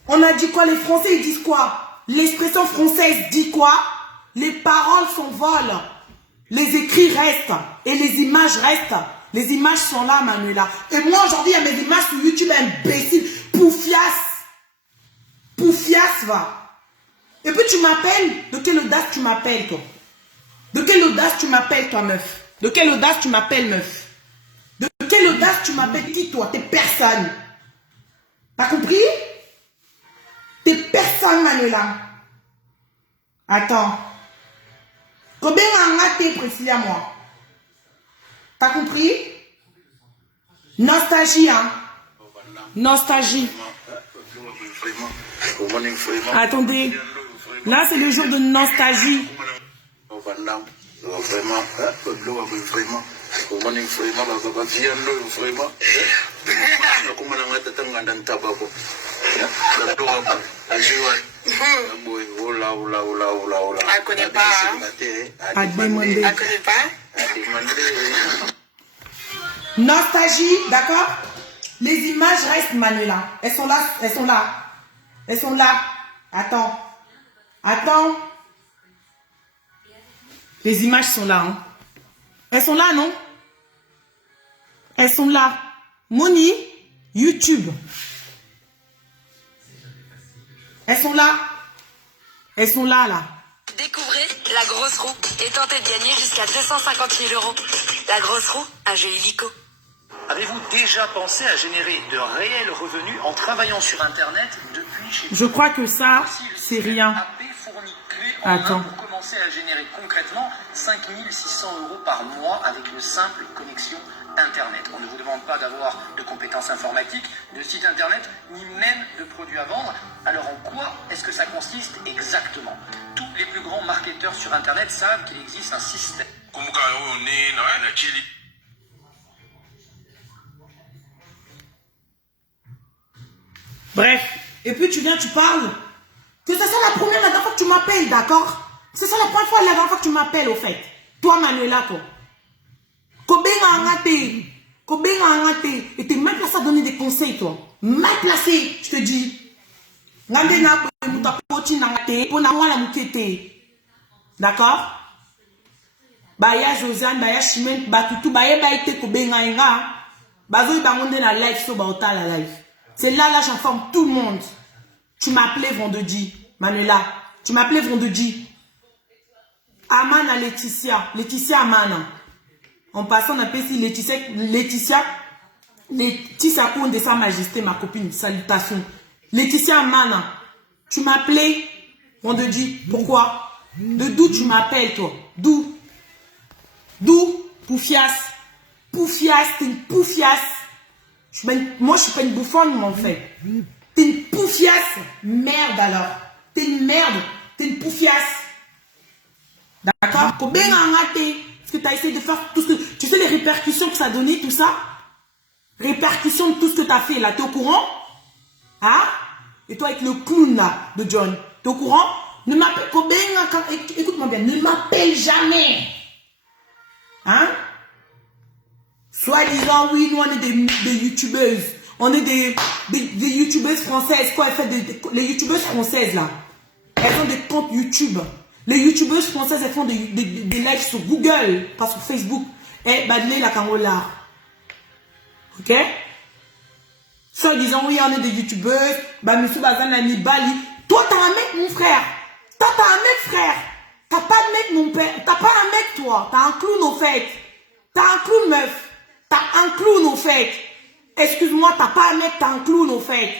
On a dit quoi? Les Français, ils disent quoi? L'expression française dit quoi? Les paroles s'envolent. Les écrits restent. Et les images restent. Les images sont là, Manuela. Et moi, aujourd'hui, il y a mes images sur YouTube, imbécile. Poufias, va. Et puis, tu m'appelles. De quelle audace tu m'appelles, toi? De quelle audace tu m'appelles, toi, meuf? De quelle audace tu m'appelles, meuf? De quelle audace tu m'appelles? Qui, toi? T'es personne. T'as compris? T'es personne, Manuela. Attends. Combien en a t'es, Priscilla, moi? T'as compris? Nostalgie, hein? Nostalgie. Attendez. Là, c'est le jour de nostalgie. Elle connaît pas. À demander. Elle connaît pas. Nostalgie, d'accord? Les images restent, Manuela. Elles sont là. Attends. Les images sont là, hein? Elles sont là, non? Elles sont là. Moni, YouTube. Elles sont là, là. Découvrez la grosse roue et tentez de gagner jusqu'à 250 000 €. La grosse roue, un jeu illico. Avez-vous déjà pensé à générer de réels revenus en travaillant sur Internet depuis chez vous? Je crois que ça, c'est rien. AP fournit clé en main Attends. pour commencer à générer concrètement 5 600 € par mois avec une simple connexion Internet. On ne vous demande pas d'avoir de compétences informatiques, de site Internet, ni même de produits à vendre. Alors en quoi est-ce que ça consiste exactement? Tous les plus grands marketeurs sur Internet savent qu'il existe un système. Bref. Et puis tu viens, tu parles. Que ça soit la première, la dernière fois que tu m'appelles, d'accord? Que ce soit la première fois, la dernière fois que tu m'appelles, au fait. Toi, Manuela, toi. Kobenga angate. Et t'es mal placé à donner des conseils, toi. Mal placé, je te dis. D'accord? Baya Josiane, Baya Chimène, Batutu, Baya Baïté, Kobenga Inga. Bazo Ibangonde na live, so Baota la live. C'est là, j'informe tout le monde. Tu m'appelais vendredi, Manuela. Tu m'appelais vendredi. Amana Laetitia. Laetitia Amana. En passant, on appelle ici Laetitia Koun de Sa Majesté, ma copine. Salutations. Laetitia Amana. Tu m'appelais vendredi. Pourquoi? De d'où tu m'appelles, toi? D'où? Poufias. T'es une poufias. Moi, je suis pas une bouffonne, moi, en fait. T'es une poufias. Merde, alors. T'es une merde. T'es une poufias. D'accord? Parce que tu as essayé de faire tout ce que... Tu sais les répercussions que ça a donné, tout ça? Répercussions de tout ce que tu as fait, là. T'es au courant? Hein? Et toi, avec le clown, là, de John. T'es au courant? Ne m'appelle... Écoute-moi bien. Ne m'appelle jamais. Hein? Soit disant, oui, nous, on est des youtubeuses. On est des youtubeuses françaises. Quoi, elles font les youtubeuses françaises, là. Elles ont des comptes YouTube. Les youtubeuses françaises, elles font des lives sur Google, pas sur Facebook. Et badler la Kangola. Ok? Soit disant, oui, on est des youtubeuses. Bah, monsieur Bazanani, Bali. Toi, t'as un mec, mon frère. Toi, t'as un mec, frère. T'as pas de mec, mon père. T'as pas un mec, toi. T'as un clown, au fait. T'as un clown, meuf. T'as un clown, au fait. Excuse-moi, t'as pas un mec, t'as un clown, au fait.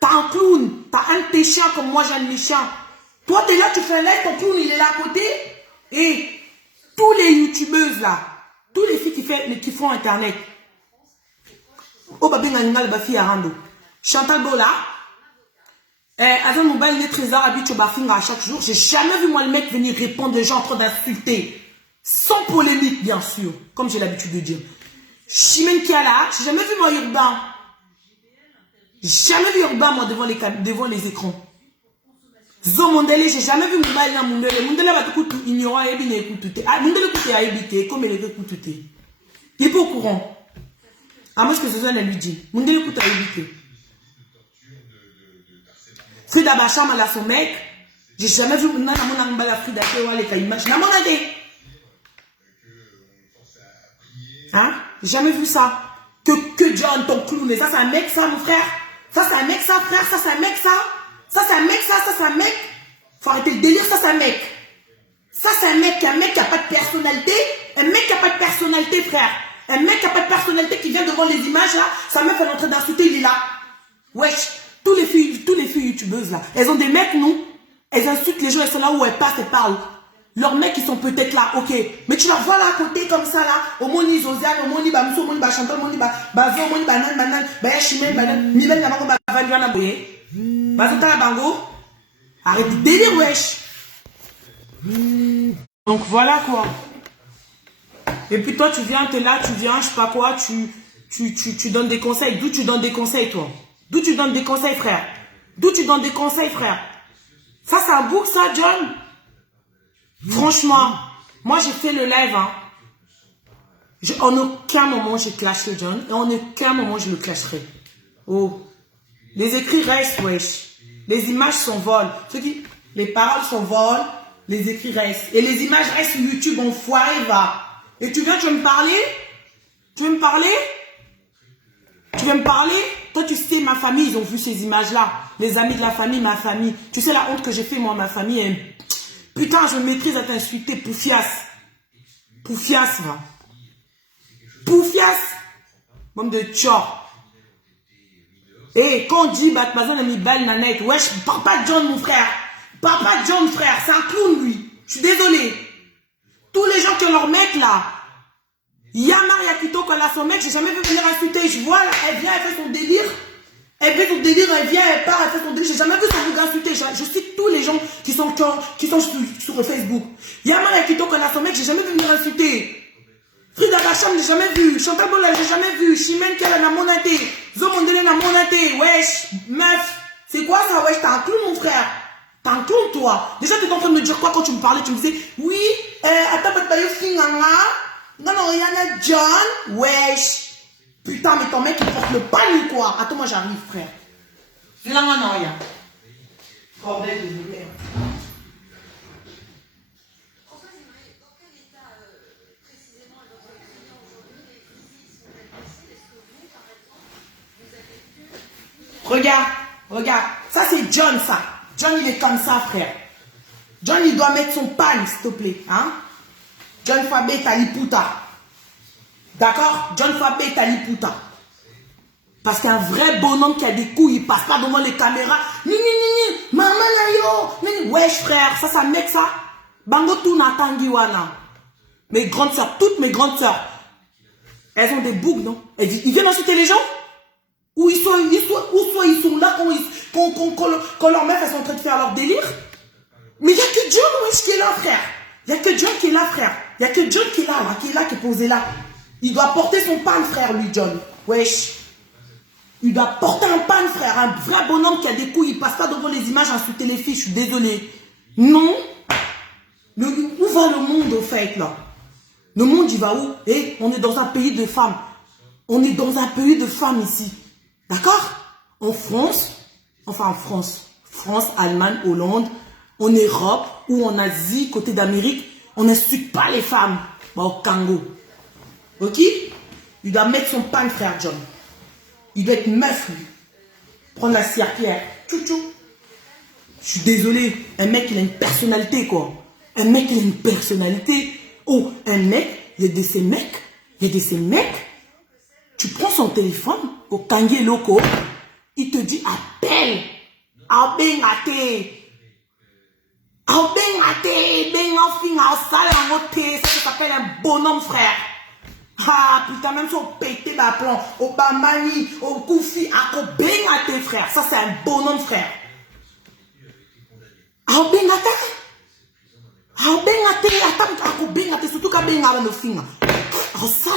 T'as un clown. T'as un de tes chiens comme moi, j'ai un de mes chiens. Toi, t'es là, tu fais un live, ton clown, il est là à côté. Et tous les youtubeuses, là, tous les filles qui font Internet, Oh, babi, n'angal, ba fille à rando. Chantal Bola. Avant mobile, les trésors habitués au bafinga à chaque jour. J'ai jamais vu moi le mec venir répondre aux gens en train d'insulter. Sans polémique, bien sûr. Comme j'ai l'habitude de dire. Chimène Kiala, j'ai jamais vu moi Urbain. J'ai jamais vu Urbain, moi, devant les écrans. Zo Mondele, j'ai jamais vu mobile dans Mondele. Mondele va tout ignorant et bien écouter. Ah, Mondele écouter à éviter, comme il est écouté. Il est pas au courant. À moins que ce soit elle lui dit. Mondele écoute à éviter. Frida Bacham, elle a son mec. J'ai jamais vu Frida qui a les image. Hein? J'ai jamais vu ça. Que John, ton clown. Et ça, c'est un mec, ça, mon frère. Ça, c'est un mec, ça, frère. Ça, c'est un mec, ça. Ça, c'est un mec, ça. Ça, c'est un mec. Faut arrêter le délire. Ça, c'est un mec. Ça, c'est un mec qui n'a pas de personnalité. Un mec qui n'a pas de personnalité, frère. Un mec qui n'a pas de personnalité qui vient devant les images, là. Sa meuf, elle est en train d'insulter, il est là. Wesh. Toutes les filles youtubeuses, là. Elles ont des mecs, non? Elles insultent les gens, elles sont là où elles passent, elles parlent. Leurs mecs, ils sont peut-être là, ok. Mais tu la vois là à côté, comme ça, là. Au moni Zosiane, au moni Bamso, au moni Chantal, au moni Bazo, au moni Banan, Baya Chimène, Banan, Mibel Namango, Bavanduana Boye. Bazo Tala Bango. Arrête de délire, wesh. Donc voilà, quoi. Et puis toi, tu viens, t'es là, tu viens, je sais pas quoi, tu donnes des conseils. D'où tu donnes des conseils, toi? D'où tu donnes des conseils, frère? D'où tu donnes des conseils, frère? Ça, c'est un bouc, ça, John? Franchement, moi, j'ai fait le live, hein. En aucun moment, j'ai clashé John. Et en aucun moment, je le clasherai. Oh. Les écrits restent, wesh. Les images s'envolent. Les paroles s'envolent, les écrits restent. Et les images restent sur YouTube, enfoiré, va. Et tu veux me parler? Tu veux me parler? Tu veux me parler? Toi, tu sais, ma famille, ils ont vu ces images-là. Les amis de la famille, ma famille. Tu sais la honte que j'ai fait, moi, ma famille. Hein. Putain, je maîtrise à t'insulter, poufias. Poufias, va. Poufias. Bande de tchor. Et quand on dit, bah, on a mis balle, nanette. Wesh, parle pas de John, mon frère. Parle pas de John, frère. C'est un clown, lui. Je suis désolé. Tous les gens qui ont leur mec, là. Yamar Yakito, quand elle a son mec, j'ai jamais vu venir insulter. Je vois, là, elle vient, elle fait son délire. Elle fait son délire, elle vient, elle part, elle fait son délire. J'ai jamais vu son bouc insulter. Je cite tous les gens qui sont sur Facebook. Yamar Yakito, quand elle a son mec, j'ai jamais vu venir insulter. Frida Bacham, j'ai jamais vu. Chantal Bola, j'ai jamais vu. Chimène Kiala, n'a monaté. Zo Mondele, n'a monaté. Wesh, meuf. C'est quoi ça, wesh? T'as un clown, mon frère. T'as un clown, toi. Déjà, t'es en train de me dire quoi quand tu me parlais? Tu me disais, oui, attends, pas de finganga. Non, non, Rihanna John, wesh. Putain, mais ton mec, il porte le pan ou quoi? Attends, moi, j'arrive, frère. Là, non, rien. Bordel de lumière. François, j'aimerais, dans quel état précisément est votre client aujourd'hui? Les visites sont-elles possibles? Est-ce que vous, par exemple, vous avez pu... Regarde. Ça, c'est John, ça. John, il est comme ça, frère. John, il doit mettre son pan, s'il te plaît. Hein? John Fabé Taliputa. D'accord? John Fabé Taliputa. Parce qu'un vrai bonhomme qui a des couilles, il passe pas devant les caméras. Maman yo. Wesh frère, ça mec ça. Bango tout natangiwana. Mes grandes soeurs, toutes mes grandes soeurs. Elles ont des boucles, non? Elles disent, ils viennent insulter les gens? Ou ils sont là quand leur meuf, elles sont en train de faire leur délire? Mais il n'y a que John, wesh, qui est là, frère. Il n'y a que John qui est là, frère. Il n'y a que John qui est là, qui est posé là. Il doit porter son pan, frère, lui, John. Wesh. Il doit porter un pan, frère. Un vrai bonhomme qui a des couilles. Il passe pas devant les images, insulter les filles. Je suis désolé. Non. Où va le monde, au fait, là? Le monde, il va où? Eh, on est dans un pays de femmes. On est dans un pays de femmes ici. D'accord? En France, enfin en France. France, Allemagne, Hollande. En Europe ou en Asie, côté d'Amérique, on n'insulte pas les femmes. Bah, au Congo. Ok? Il doit mettre son pan, frère John. Il doit être meuf, lui. Prendre la cire-pierre. Tchou-tchou. Je suis désolé. Un mec, il a une personnalité, quoi. Un mec, il a une personnalité. Oh, un mec, il y a de ces mecs. Il y a de ces mecs. Tu prends son téléphone, au Kangé Loco, il te dit appelle. Abengate. Ça s'appelle un bonhomme, frère. Ah, putain, même si on pétait la plan, au Bamani, au Koufi, à Benga tes frères. Ça, c'est un bonhomme, frère. Ah, Benga tes. Ah, Benga tes. Attends, Benga tes. Surtout quand Benga va nous finir. Ah, ça,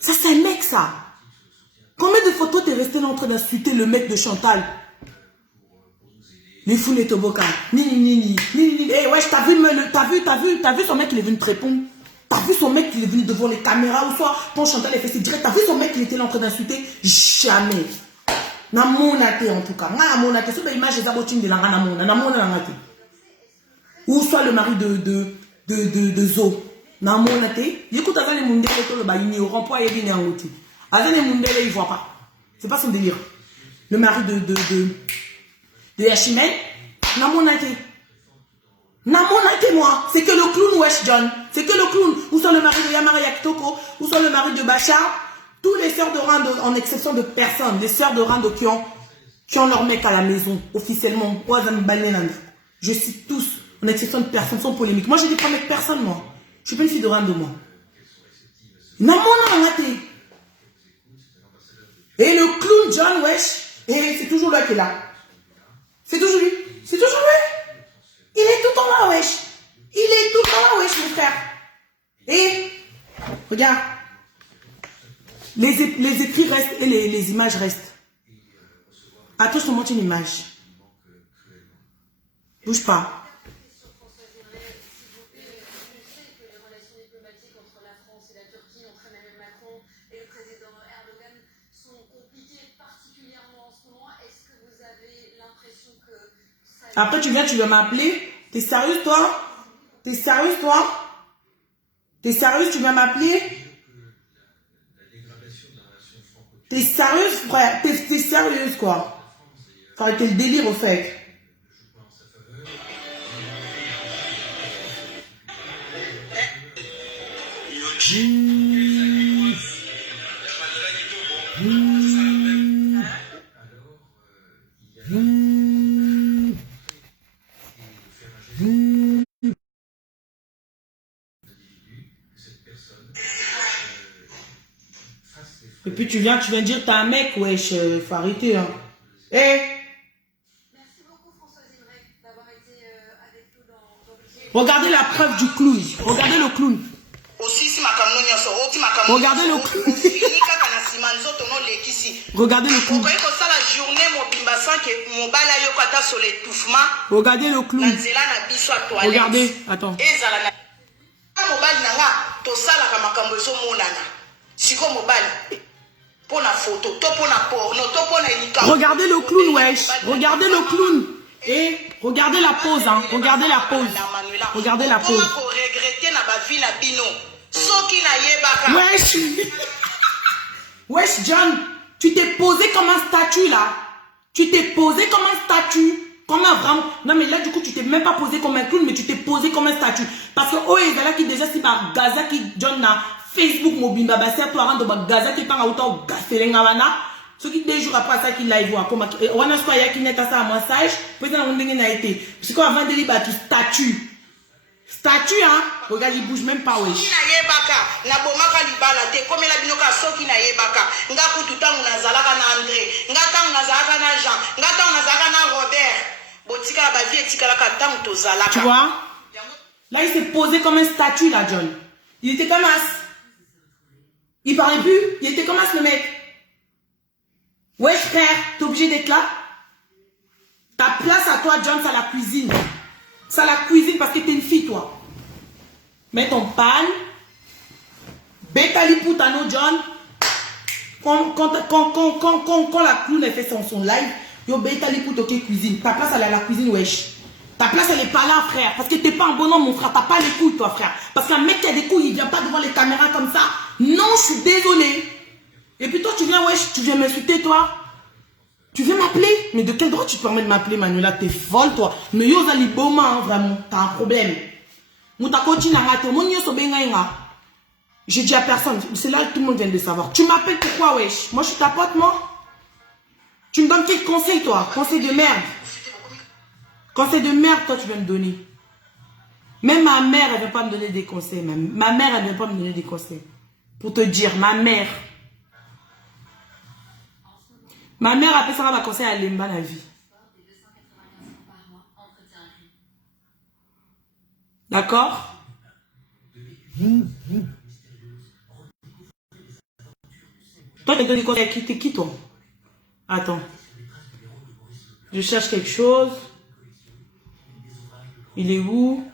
ça, c'est un mec, ça. Combien de photos t'es resté là en train d'insulter le mec de Chantal? Les fous les tobokas. Ni. Eh, wesh, t'as vu son mec, il est venu te répondre. T'as vu son mec, il est venu devant les caméras ou soit quand Chantal est fait ses directs. T'as vu son mec, il était là en train d'insulter? Jamais. Na monate en tout cas. Na monate. C'est l'image des abotines de la na monate. Ou soit le mari de Zo. Na monate. Écoute, avant les mundele, le ba ignorant, pas aider ni en outil. Avant les mundele, il voit pas. C'est pas son délire. Le mari de Yashimel. Na monate. Namonate moi, c'est que le clown wesh John, c'est que le clown, ou soit le mari de Yamara Yaktoko, ou soit le mari de Bachar, tous les sœurs de Rando, en exception de personne, les sœurs de Rando qui ont leur mec à la maison, officiellement, je cite tous, en exception de personne, sans polémique. Moi j'ai dit pas avec personne moi, je suis pas une fille de Rando moi. Namonate. Et le clown John wesh, et c'est toujours lui qui est là. C'est toujours lui, c'est toujours lui. Il est tout le temps là, wesh. Il est tout le temps là, wesh, mon frère. Et, regarde. Les écrits restent et les images restent. Attends, je te montre une image. Bouge pas. Après, tu viens m'appeler. T'es sérieuse, toi? T'es sérieuse, toi? T'es sérieuse, tu viens m'appeler? T'es sérieuse, frère? T'es sérieuse, quoi? Faut arrêter le délire, au fait. Et puis tu viens dire t'as un mec, wesh, faut arrêter, hein. Eh! Merci beaucoup Françoise Imrek d'avoir été avec nous dans le... Regardez la preuve du clown. Regardez le clown. Regardez le clown. Regardez le clown. Regardez le clown. Regardez, attends. Regardez le clown, wesh. Regardez le clown. Et regardez la pose, hein. Regardez la pose. Regardez la pose. Wesh. Wesh, John. Tu t'es posé comme un statue, là. Tu t'es posé comme un statue. Comme un vraiment. Non, mais là, du coup, tu t'es même pas posé comme un clown, mais tu t'es posé comme un statue. Parce que, oh, il y a là qui déjà, si par Gaza qui John na Facebook, mobimba, bah, c'est toi, rendre Gaza qui part à autant gafelengawana. Ce qui, des jours après ça, qui live, comme, on a ce qu'il y a qui n'est à ça, un message, peut-être on n'a été. Parce qu'avant de dire, tu statue. Statue, hein. Regarde, il bouge même pas, wesh. Tu vois? Là, il s'est posé comme un statue, là, John. Il était comme as. Il parlait plus. Il était comme as, le mec. Wesh, frère, t'es obligé d'être là? Ta place à toi, John, c'est à la cuisine. C'est à la cuisine parce que t'es une fille, toi. Mets ton pan. Bétali Poutano, John. Quand la clown a fait son live, yo, Bétali Poutano cuisine. Ta place, elle est à la cuisine, wesh. Ta place, elle est pas là, frère. Parce que t'es pas un bonhomme, mon frère. T'as pas les couilles, toi, frère. Parce qu'un mec qui a des couilles, il vient pas devant les caméras comme ça. Non, je suis désolé. Et puis toi, tu viens, wesh, tu viens m'insulter, toi. Tu viens m'appeler? Mais de quel droit tu te permets de m'appeler, Manuela? T'es folle, toi. Mais yo, Zali Boma, hein, vraiment. T'as un problème. J'ai dit à personne. C'est là que tout le monde vient de savoir. Tu m'appelles pourquoi, wesh? Moi, je suis ta pote, moi. Tu me donnes quel conseil, toi? Conseil de merde. Conseil de merde, toi, tu viens me donner. Même ma mère, elle ne veut pas me donner des conseils. Ma mère, elle ne veut pas me donner des conseils. Pour te dire, ma mère. Ma mère a fait ça ma conseil à l'emba la vie. D'accord? Toi, tu donnes des conseils à qui? T'es qui, toi? Attends. Je cherche quelque chose. Il est où?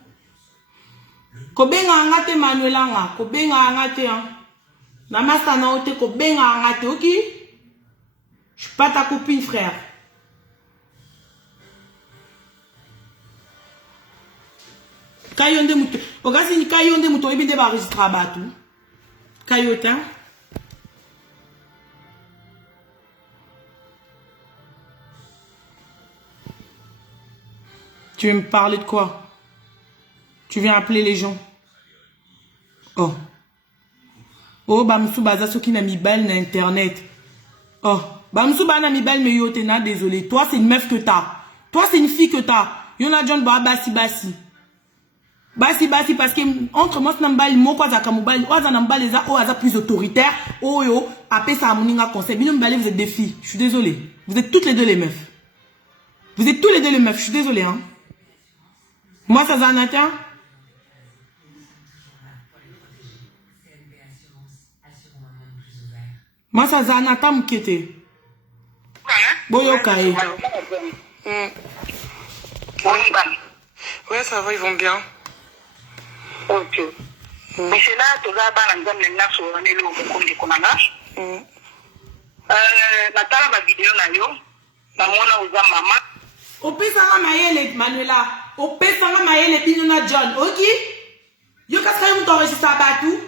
Kobenga angate Manuelanga. Kobenga angate, hein. Namasta na ote kobenga angate, ok? Je suis pas ta copine, frère. Kayonde muto. Ogasi ni kayonde muto ibinde ba registra batu. Kayota. Tu veux me parler de quoi? Tu viens appeler les gens? Oh. Oh, Bamsou Baza Soki na mibal na internet. Oh. Bamsou Baza na mibal me yote na désolé. Toi, c'est une meuf que t'as. Toi, c'est une fille que t'as. Yona John Ba Basi Basi. Basi Basi parce que entre moi, Nambal, Moko Zakamubal, Oza Nambal, les Oza plus autoritaire. Oh yo, après ça, Moninga conseil. Binom Balé, vous êtes des filles. Je suis désolé. Vous êtes toutes les deux les meufs. Vous êtes tous les deux les meufs. Je suis désolé, hein. Moi, ça Zanata. Moi, ça Zanata Mkete. Boyo Kaye. Ouais, ça va, ils vont bien. Ok. Mais c'est là, tu vas avoir un homme maintenant sur un élo comme des commandages. Natala ma vidéo na yo. Namona uza mama. Opesanga mayele Manuela. Opesanga mayele Pinona John. Ok? Yo kasaka yo t'enregistre batu.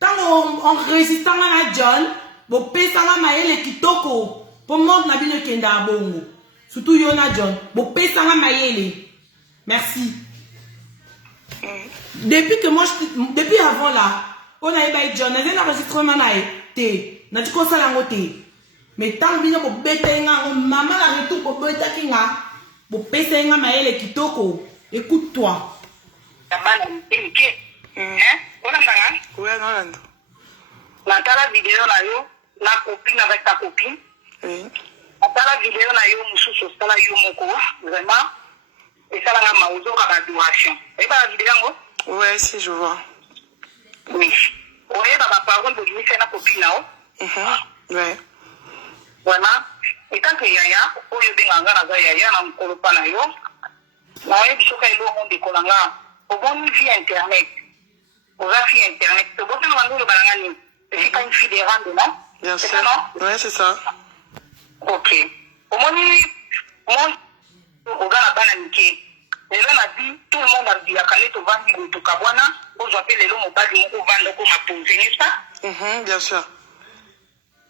Tant enregistrant na John, opesanga mayele kitoko. Pour montre na bino kenda bongo. Surtout yo na John. Opesanga mayele. Merci. Depuis que moi, depuis avant là, on a eu John, on a eu l'enregistrement là, n'a dit qu'on s'en a noté. Mais tant que vous bêtez, maman la retour pour bêter kinga, pour péter nga maëlle kitoko. Écoute-toi. Ouais, non. La vidéo là yo, la copine avec ta copine. Oui. La vidéo là yo, moussou sur ça yo moko, vraiment. Et ça là ma ozo à adoration. Et pas la vidéo. Ouais, si je vois. Oui. Oui, bah, parole de lui, c'est la copine là. Ouais. Voilà. Et tant que Yaya, au lieu de l'engagement, Yaya, on ne colle pas là. On a eu ce qu'il y a de Kolanga. Au bon vie internet. Au vie internet. Au bon moment le balangani. C'est pas une fille des rangs, non? Bien sûr. Ouais, c'est ça. Ok. Au moment au gars la bananique. Et là, on a dit, tout le monde a dit, à Calais, tu vas dire, tu cabouana, aujourd'hui, les hommes, on va dire, on va dire, on va poser, n'est-ce pas? Bien sûr.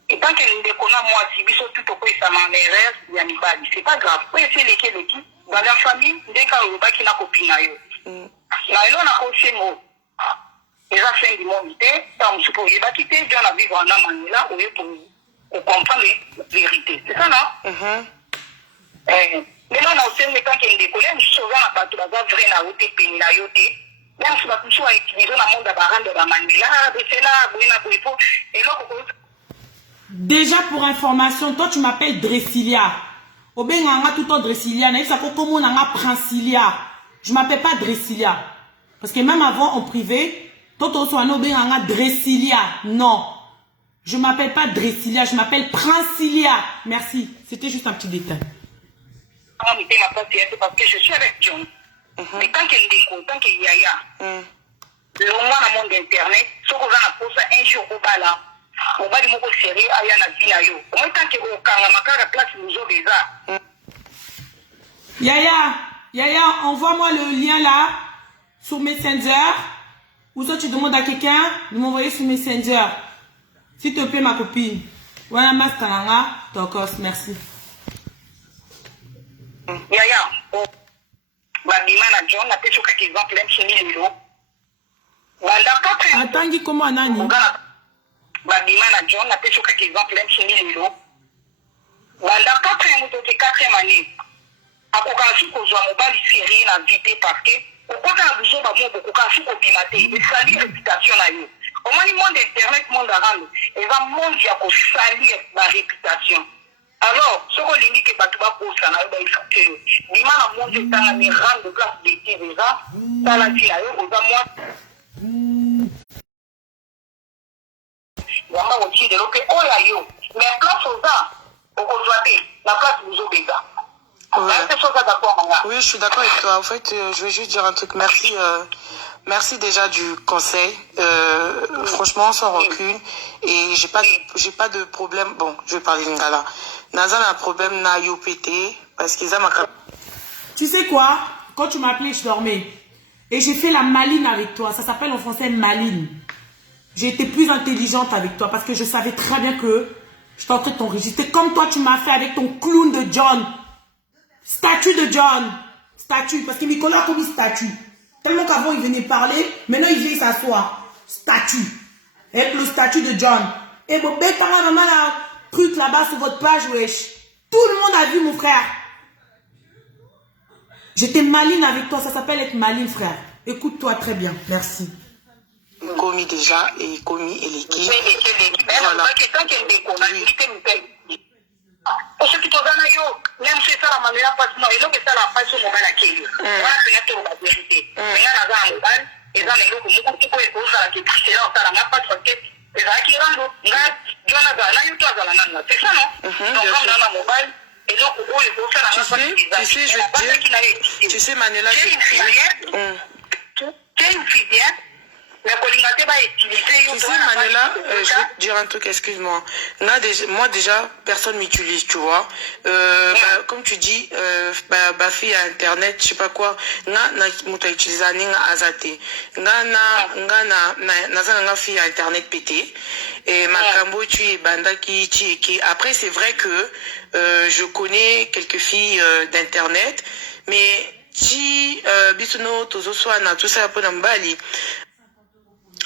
Et tant qu'elle ne déconne, moi, si ils sont tout au point, ça m'en est, il y a une balle. C'est pas grave. Pour essayer l'équipe, dans la famille, dès qu'on va qu'il y a une copine, là, on a aussi un mot. Les affaires du monde, on se peut pas quitter, on a vivre en Amman, là, pour comprendre la vérité. C'est ça, non? Mais là, on a aussi un temps qui est décollé, je suis souvent à partir de la vraie naoté, pays naoté. Même si on a utilisé le monde de la barre de la mandila, c'est là, et là, déjà pour information, toi tu m'appelles Dressilia. Au ben on a tout le temps Dressilia. Naïf ça comme on a Princilia. Je m'appelle pas Dressilia. Parce que même avant en privé, toi tu reçois un ben on a Dressilia. Non. Je m'appelle pas Dressilia, je m'appelle Princilia. Merci. C'était juste un petit détail. Parce que je suis avec John. Mais tant qu'il découvre, tant qu'il y a, le monde dans le monde internet, ce qu'on a posé un jour au bas là, on va dire que c'est sérieux, il y a un vinayo. Au moins, tant qu'il y a la place, nous avons déjà. Yaya, envoie-moi le lien là sur Messenger. Ou soit tu demandes à quelqu'un de m'envoyer sur Messenger. S'il te plaît, ma copine. Voilà, Maskalanga, Tokos, merci. Yaya, Badimana John, a fait quelques exemples, même chez Nilo. Attends, comment Nani? Badimana John, a fait quelques exemples, même chez Nilo. Voilà, 4e année, à Kokansu, qu'on soit mobile, série, la vité, parce que okota na biso bamo bokoka su kopima te esali réputation na yo omoni monde internet monde arabe eza monde ya kosalir baréputation alors soko olingi ke bato bakosana yo baefute yo bima na monde etangami rendre place d'étude eza tala ntina yo oza mwa yamba kotie lelo ke oya yo mais place oza okozwa te na place bozobeza. Oui, je suis d'accord avec toi. En fait, je vais juste dire un truc. Merci, merci déjà du conseil. Franchement, sans recul. Et j'ai pas de problème. Bon, je vais parler lingala. Naza a un problème na YOPT parce qu'ils ont ma. Tu sais quoi? Quand tu m'as appelé, je dormais. Et j'ai fait la maline avec toi. Ça s'appelle en français maline. J'ai été plus intelligente avec toi parce que je savais très bien que je t'en train de t'enregistrer comme toi tu m'as fait avec ton clown de John. Statue de John. Statue. Parce que Nicolas a commis statue. Tellement qu'avant il venait parler, maintenant il vient s'asseoir. Statue. Avec le statut de John. Et bon, maman la truc là-bas sur votre page, wesh. Tout le monde a vu mon frère. J'étais maline avec toi. Ça s'appelle être maline, frère. Écoute-toi très bien. Merci. Commis déjà et commis et l'équipe. Voilà. Parce que tu as yo, même si ça la manière pas non, il que ça la passe au mobile à qui. Voilà, c'est la vérité. Mais là, on a un mobile, et là, les gens qui beaucoup de ça qui est là, ça n'a pas de socket. Et là, qui rentre, là, Jonathan, là, il doit aller là. C'est ça, non? Donc, on a un mobile. Et donc, on les beaux, ça n'a pas de tu sais, je veux dire, tu sais, Manuela, tu es une filière. Tu sais, Manuela, je vais te dire un truc, excuse-moi. Moi, déjà, personne m'utilise, tu vois. Comme tu dis, fille à Internet, je sais pas quoi, na utilisé azate. Na fille à Internet pété. Et Makambo, tu es banda qui. Après, c'est vrai que je connais quelques filles d'Internet, mais si Bisuno, Tozoswana, tout ça, Ponambali.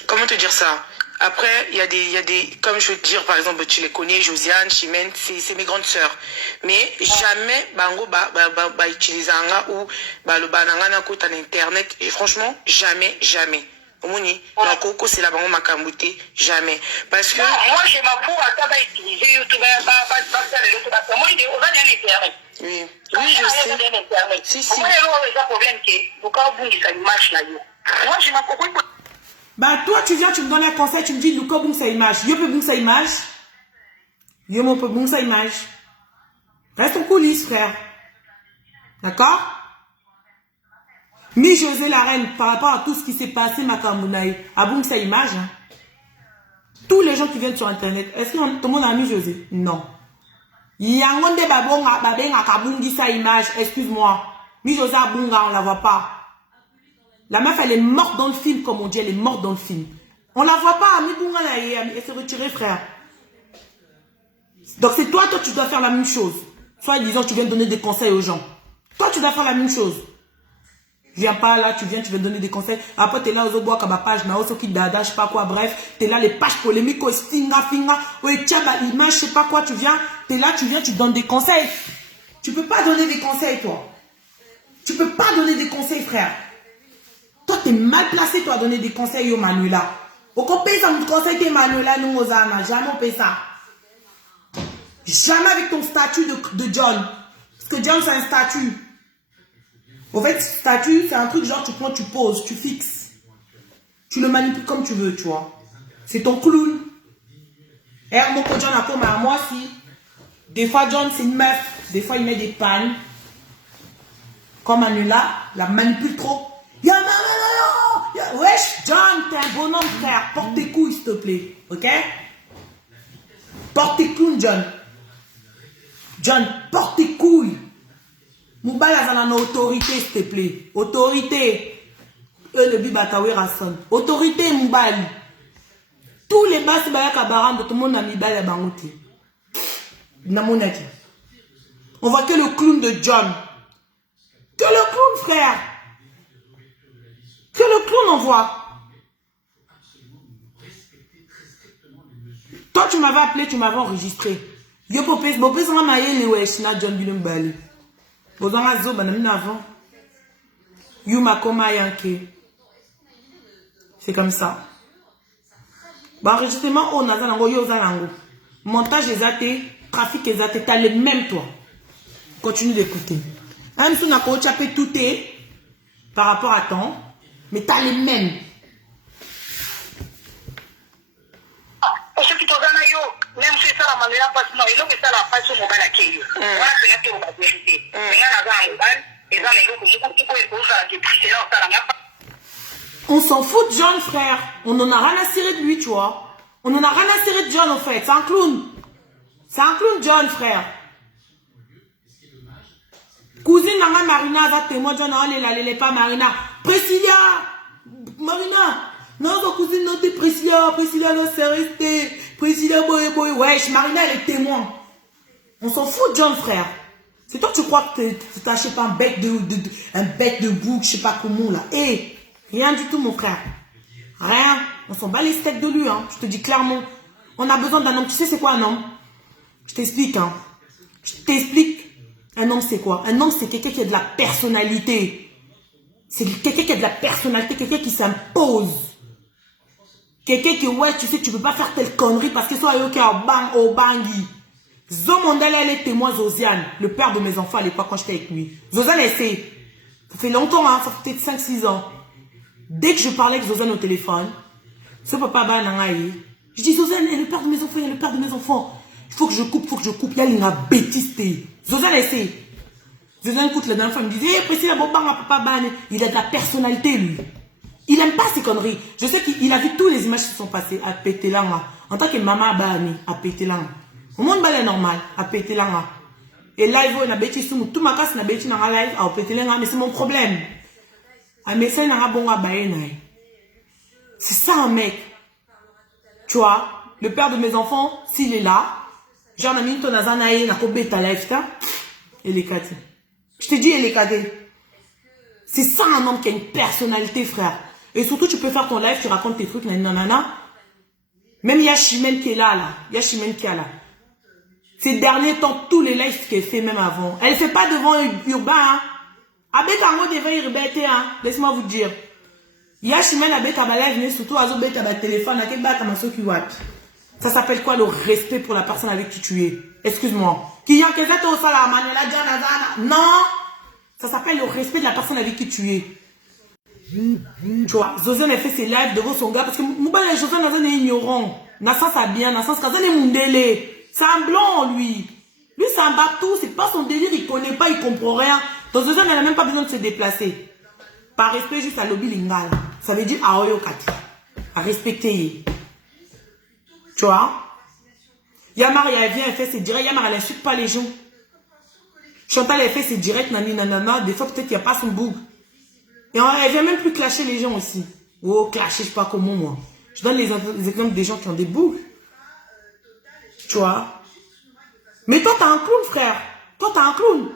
Comment te dire ça? Après, il y a des, comme je veux te dire, par exemple, tu les connais, Josiane, Chimène, c'est mes grandes sœurs. Mais jamais, bango, utiliser un ou, le bananga na koute en internet. Et franchement, jamais. Omoni, la coco, c'est la bango makambouté, jamais. Parce que. Moi, je m'avoue à ça, utiliser YouTube, moi, il est au internet. Oui, je sais. Si. Moi, il y a un problème qui, vous quand vous dites ça, image là, moi, je m'avoue. Bah, toi, tu viens, tu me donnes un conseil, tu me dis, Luka boum sa image. Yo peut boum sa image. Yo mon peut boum sa image. Reste en coulisses, frère. D'accord? Mi José la reine, par rapport à tout ce qui s'est passé, Makamounaï, à boum sa image. Hein. Tous les gens qui viennent sur Internet, est-ce que tout le monde a mis José? Non. Yangonde babonga, babenga kabungi sa image, excuse-moi. Mi José a bunga, on la voit pas. La meuf, elle est morte dans le film, comme on dit, elle est morte dans le film. On la voit pas, elle s'est retirée, frère. Donc c'est toi, tu dois faire la même chose. Soit disant, tu viens donner des conseils aux gens. Toi, tu dois faire la même chose. Viens pas là, tu viens donner des conseils. Après, t'es là aux autres comme ma page, na oso qui dada, je sais pas quoi, bref. T'es là, les pages polémiques, finga, oui, tiens, image, je sais pas quoi, tu viens. T'es là, tu donnes des conseils. Tu peux pas donner des conseils, toi. Tu peux pas donner des conseils, frère. Toi, t'es mal placé, toi, à donner des conseils au Manuela. Au compé, ça me conseille tes Manuela, nous, aux Anna. Jamais on fait ça. Jamais avec ton statut de John. Parce que John, c'est un statut. Au fait, statut, c'est un truc genre, tu prends, tu poses, tu fixes. Tu le manipules comme tu veux, tu vois. C'est ton clown. Et mon coach John a comme à moi, si. Des fois, John, c'est une meuf. Des fois, il met des pannes. Comme Manuela, la manipule trop. Wesh, John, t'es un bonhomme, frère. Porte tes couilles, s'il te plaît. Ok? Porte tes couilles, John. John, porte tes couilles. Moubal a une autorité, s'il te plaît. Autorité. Le bibataoué rasson. Autorité, Moubal. Tous les bas, c'est bayak à baran de tout le monde a mis bal à bangoté. On voit que le clown de John. Que le clown, frère. Que le clown envoie. Toi, tu m'avais appelé, tu m'avais enregistré. Yo popé, bopé sama maye le wesh na John Bilum Bali. Bozanga zo banamina avant. Yumakoma Yankee. C'est comme ça. Bah, enregistrement, on a zanango, yo zanango. Montage exaté, trafic exaté, t'as les mêmes toi. Continue d'écouter. Même si on a coachapé tout est par rapport à ton, mais t'as les mêmes. Parce que tu as yo, même si ça la manière passe, non, il a ça la passe sur mon bal à qui. Voilà, c'est là que on va vérité. Mais là, on a un bal, et là, on s'en fout de John, frère. On en a rien à cirer de lui, tu vois. On en a rien à cirer de John, en fait. C'est un clown. C'est un clown, John, frère. Cousine Nanga Marina, va témoin, John, elle pas Marina. Priscilla, Marina. Non, ton cousine, non, t'es Priscilla, non, c'est resté. Priscilla, boy. Wesh, Marina, elle est témoin. On s'en fout de John, frère. C'est toi que tu crois que tu t'achètes pas un bec de bouc, je sais pas comment, là. Eh, rien du tout, mon frère. Rien. On s'en bat les steaks de lui, hein. Je te dis clairement. On a besoin d'un homme. Tu sais c'est quoi un homme? Je t'explique, hein. Je t'explique. Un homme, c'est quoi? Un homme, c'est quelqu'un qui a de la personnalité. C'est quelqu'un qui a de la personnalité, quelqu'un qui s'impose. Quelqu'un qui, ouais, tu sais, tu peux pas faire telle connerie parce que soit yoke au bangi. Zomondel, elle est témoin, Zosiane, le père de mes enfants à l'époque quand j'étais avec lui. Zosiane, elle sait. Ça fait longtemps, hein, ça fait peut-être 5-6 ans. Dès que je parlais avec Zosiane au téléphone, ce papa ba nangaï, je dis Zosiane, elle est le père de mes enfants, elle est le père de mes enfants. Il faut que je coupe. Il y a une bêtise. Zosiane, elle sait. Zosiane écoute la dernière fois, elle me dit, eh, Priscilla, papa ban, il a de la personnalité, lui. Il aime pas ces conneries. Je sais qu'il a vu toutes les images qui se sont passées à Pételanga. En tant que maman bani à Pételanga. Au monde balai normal à Pételanga. Et live na beti sumu tout ma casse na beti na live à Pételanga, mais c'est mon problème. A médecin na bon c'est ça un mec. Tu vois, le père de mes enfants, s'il est là, genre na minute na zanaï na ko beta live ta, il est caté. Je te dis il est caté. C'est ça un homme qui a une personnalité, frère. Et surtout tu peux faire ton live, tu racontes tes trucs nanana. Même Yashimen qui est là. Yashimen qui est là. Ces derniers temps, tous les lives qu'elle fait, même avant, elle ne fait pas devant Urbain. Hein. Avec un mot devant Urbain, hein. Laisse-moi vous dire. Yashimen avec un live, surtout avec un téléphone, avec un qui watt. Ça s'appelle quoi le respect pour la personne avec qui tu es? Excuse-moi. Non. Ça s'appelle le respect de la personne avec qui tu es. Tu vois, Zosiane a fait ses lives devant son gars parce que Moubala Josiane est ignorant. Nassa ça bien, Nassa ça est mundele. C'est un blanc, lui. Lui, c'est un bateau, c'est pas son délire, il connaît pas, il comprend rien. Donc, Zosiane, elle n'a même pas besoin de se déplacer. Par respect, juste à lobby lingal. Ça veut dire à Oyokati. À respecter. Tu vois? Yamar, elle vient, elle fait ses directs. Yamar, elle insulte pas les gens. Chantal, elle fait ses directs, nani, nanana. Des fois, peut-être qu'il n'y a pas son bout. Et elle vient même plus clasher les gens aussi. Oh, clasher, je sais pas comment, moi. Je donne les exemples des gens qui ont des boucles. Tu vois? Mais toi, t'as un clown, frère. Toi, t'as un clown.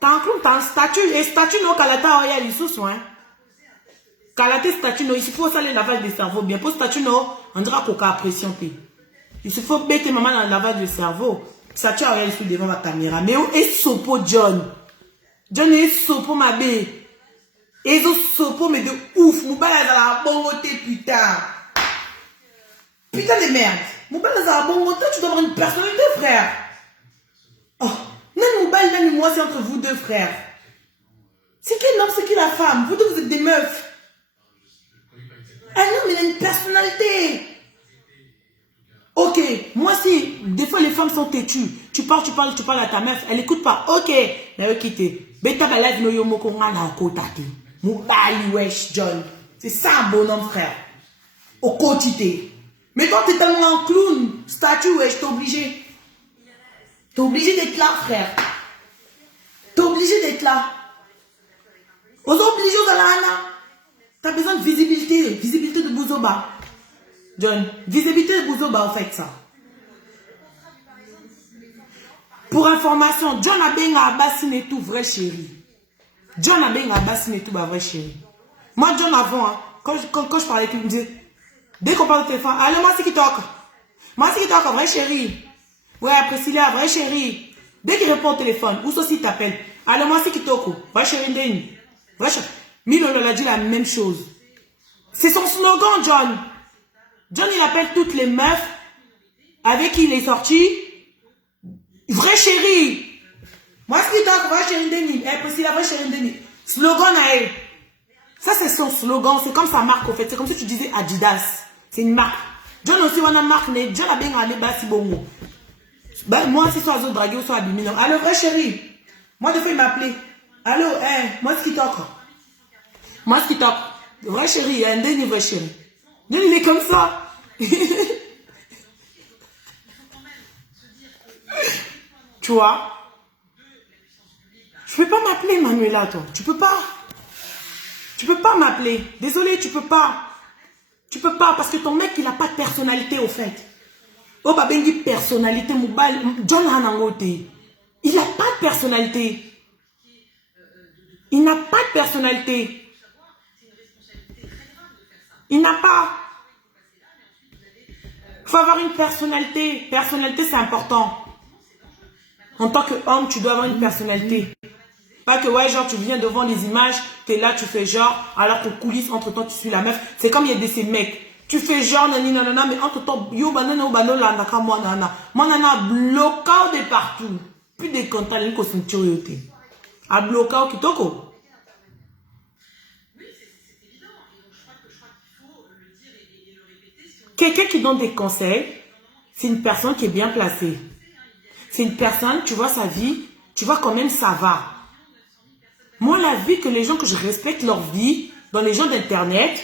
T'as un clown, t'as un statut. Et statut, non, Kalata, oh, il y a sous soin. Kalata, statut, non, il faut ça, le lavage des cerveaux. Bien, pour statut, non, on dira qu'on a pression. Il faut bêter maman dans le lavage du cerveau. Statut, oh, il est devant ma caméra. Mais où est Sopo, John? John est Sopo, ma bé. Et ils ont Sopo, mais de ouf. Moubala, dans la bongoté, putain. Putain de merde. Moubala, dans la bongoté, tu dois avoir une personnalité, frère. Oh, non, Moubala, non, moi, c'est entre vous deux, frères. C'est qui l'homme, c'est qui la femme? Vous deux, vous êtes des meufs. Ah non, mais il a une personnalité. Ok, moi, si, des fois, les femmes sont têtues. Tu parles à ta meuf, elle écoute pas. Ok, mais elle quitter. Beta, la live, no yomo, qu'on a la côte à ti. Moubali, wesh, John. C'est ça un bonhomme, frère. Au quotidien. Mais toi, t'es tellement un clown. Statue, wesh, t'es obligé. T'es obligé d'être là, frère. T'es obligé d'être là. Aux obligés aux Alana. T'as besoin de visibilité. Visibilité de Bouzoba. John, visibilité de Bouzoba, en fait, ça. Pour information, John Abenga Abassine et tout, vrai chéri. John Abenga Abassine et tout, vrai chéri. Moi, John, avant, hein, quand je parlais avec lui, il me disait, dès qu'on parle au téléphone, allez, moi, c'est qui toque. Moi, c'est qui toque, vrai chéri. Ouais, Priscilla, vrai chéri. Dès qu'il répond au téléphone, ou soit s'il t'appelle, allez, moi, c'est qui toque. Vrai chéri, Ndeni. Vrai chéri. Milolo a dit la même chose. C'est son slogan, John. John, il appelle toutes les meufs avec qui il est sorti. Vraie chérie. Moi, ce qui t'offre, vraie chérie Denis. Eh, possible, la vraie chérie Denis. Slogan à elle. Ça, c'est son slogan. C'est comme sa marque, en fait. C'est comme si tu disais Adidas. C'est une marque. John aussi, on a une marque. John a bien allé bas si bon. Ben, moi, c'est soit Zo Draghi ou soit Abimi. Allô, vraie chérie. Moi, je fais m'appeler. Allô, moi, ce qui t'offre. Moi, ce qui t'offre. Vraie chérie, un Denis, vraie chérie. Denis, il est comme ça. Tu vois? Je peux pas m'appeler Manuela, toi. Tu peux pas. Tu peux pas m'appeler. Désolé, tu peux pas. Tu peux pas parce que ton mec, il a pas de personnalité, au fait. Oh, bah, bengi personnalité, mobile. John Hanangote. Il a pas de personnalité. Il n'a pas de personnalité. Il n'a pas. Il faut avoir une personnalité. Personnalité, c'est important. En tant qu'homme, tu dois avoir une personnalité. Pas que, ouais, genre, tu viens devant les images, tu es là, tu fais genre, alors que coulisses, entre-temps, tu suis la meuf. C'est comme il y a ces mecs. Tu fais genre, nanana, mais entre-temps, yo, banana, banana, naka, moi, nana. Moi, nana, bloqué de partout. Plus de content, il faut se yote. A bloqué au kitoko. Quelqu'un qui donne des conseils, c'est une personne qui est bien placée. C'est une personne, tu vois sa vie, tu vois quand même ça va. Moi, la vie que les gens que je respecte leur vie, dans les gens d'internet,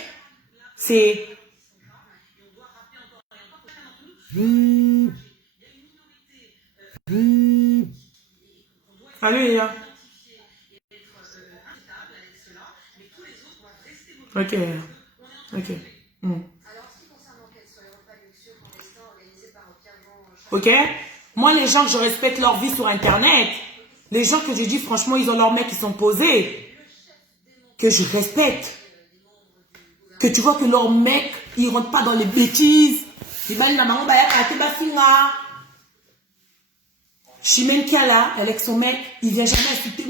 c'est... Allô, Léa. Ok. Ok. Ok. Moi, les gens que je respecte leur vie sur Internet, les gens que je dis franchement, ils ont leurs mecs qui sont posés, que je respecte, que tu vois que leurs mecs, ils rentrent pas dans les bêtises. Chimène Kiala, elle avec son mec, il vient jamais insulter.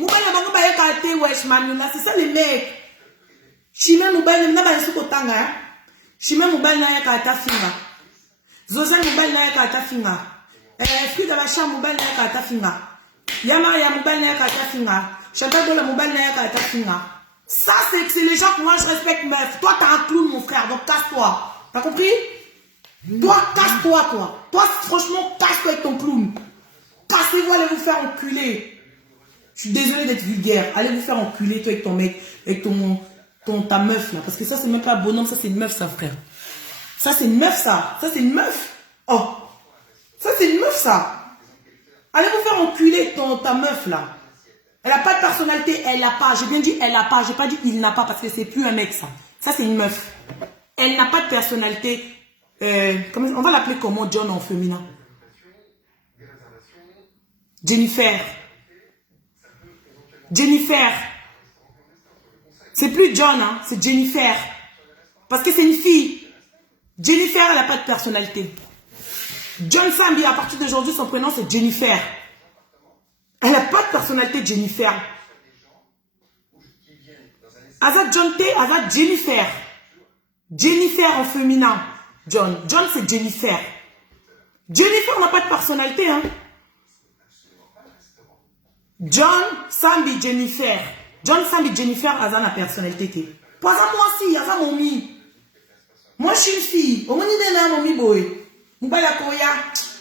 C'est ça les mecs. Chimène Moubaï, Chimène Moubaï n'a pas ta finga. Zozan Moubaï n'a pas ta finga. Fruit de la chambre Moubaï n'a pas ta finga. Yamaya Moubaï n'a pas ta finga. Chantal de la Moubaï n'a pas ta finga. Ça, c'est les gens que moi je respecte, meuf. Toi, t'as un clown, mon frère, donc casse-toi. T'as compris? Toi, casse-toi, toi. Toi, franchement, casse-toi avec ton clown. Cassez-vous, allez vous faire enculer. Je suis désolée d'être vulgaire. Allez vous faire enculer, toi, avec ton mec, avec ta meuf, là. Parce que ça, c'est même pas un bonhomme, ça, c'est une meuf, ça, frère. Ça, c'est une meuf, ça. Ça, c'est une meuf. Oh. Ça, c'est une meuf, ça. Allez vous faire enculer ta meuf, là. Elle n'a pas de personnalité, elle n'a pas. J'ai bien dit elle n'a pas. J'ai pas dit il n'a pas parce que c'est plus un mec, ça. Ça, c'est une meuf. Elle n'a pas de personnalité. On va l'appeler comment, John en féminin? Jennifer. Jennifer. C'est plus John, hein, c'est Jennifer. Parce que c'est une fille. Jennifer, elle n'a pas de personnalité. John Sambi, à partir d'aujourd'hui, son prénom c'est Jennifer. Elle n'a pas de personnalité, Jennifer. Azad John T, Azad Jennifer. Jennifer en féminin. John. John, c'est Jennifer. Jennifer n'a pas de personnalité, hein. John Sambi Jennifer. John Sambi Jennifer, Azad la personnalité. Pas à moi aussi, Azad Momi. Moi, je suis une fille. On m'a dit, Momi boy. Moubala Koya.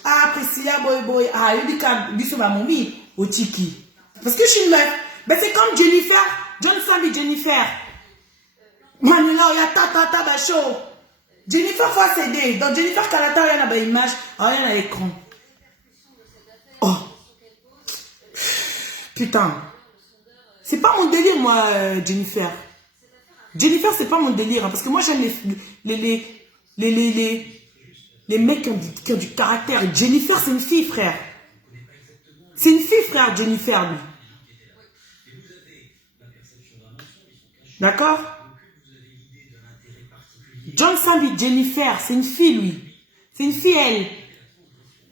Ah, Priscilla boy. Ah, il dit que Bissou va Momi. Au tiki. Parce que je suis une meuf. Ben c'est comme Jennifer. John Sambi Jennifer. Manuela, il y a ta show. Jennifer faut s'aider. Donc Jennifer Kalata, il y a une image. Ah, il y a l'écran. Oh. Putain. C'est pas mon délire, moi, Jennifer. Jennifer, c'est pas mon délire. Hein, parce que moi, j'aime les mecs qui ont du caractère. Jennifer, c'est une fille, frère. C'est une fille, frère, Jennifer, lui. D'accord? John Sambi, Jennifer, c'est une fille, lui. C'est une fille,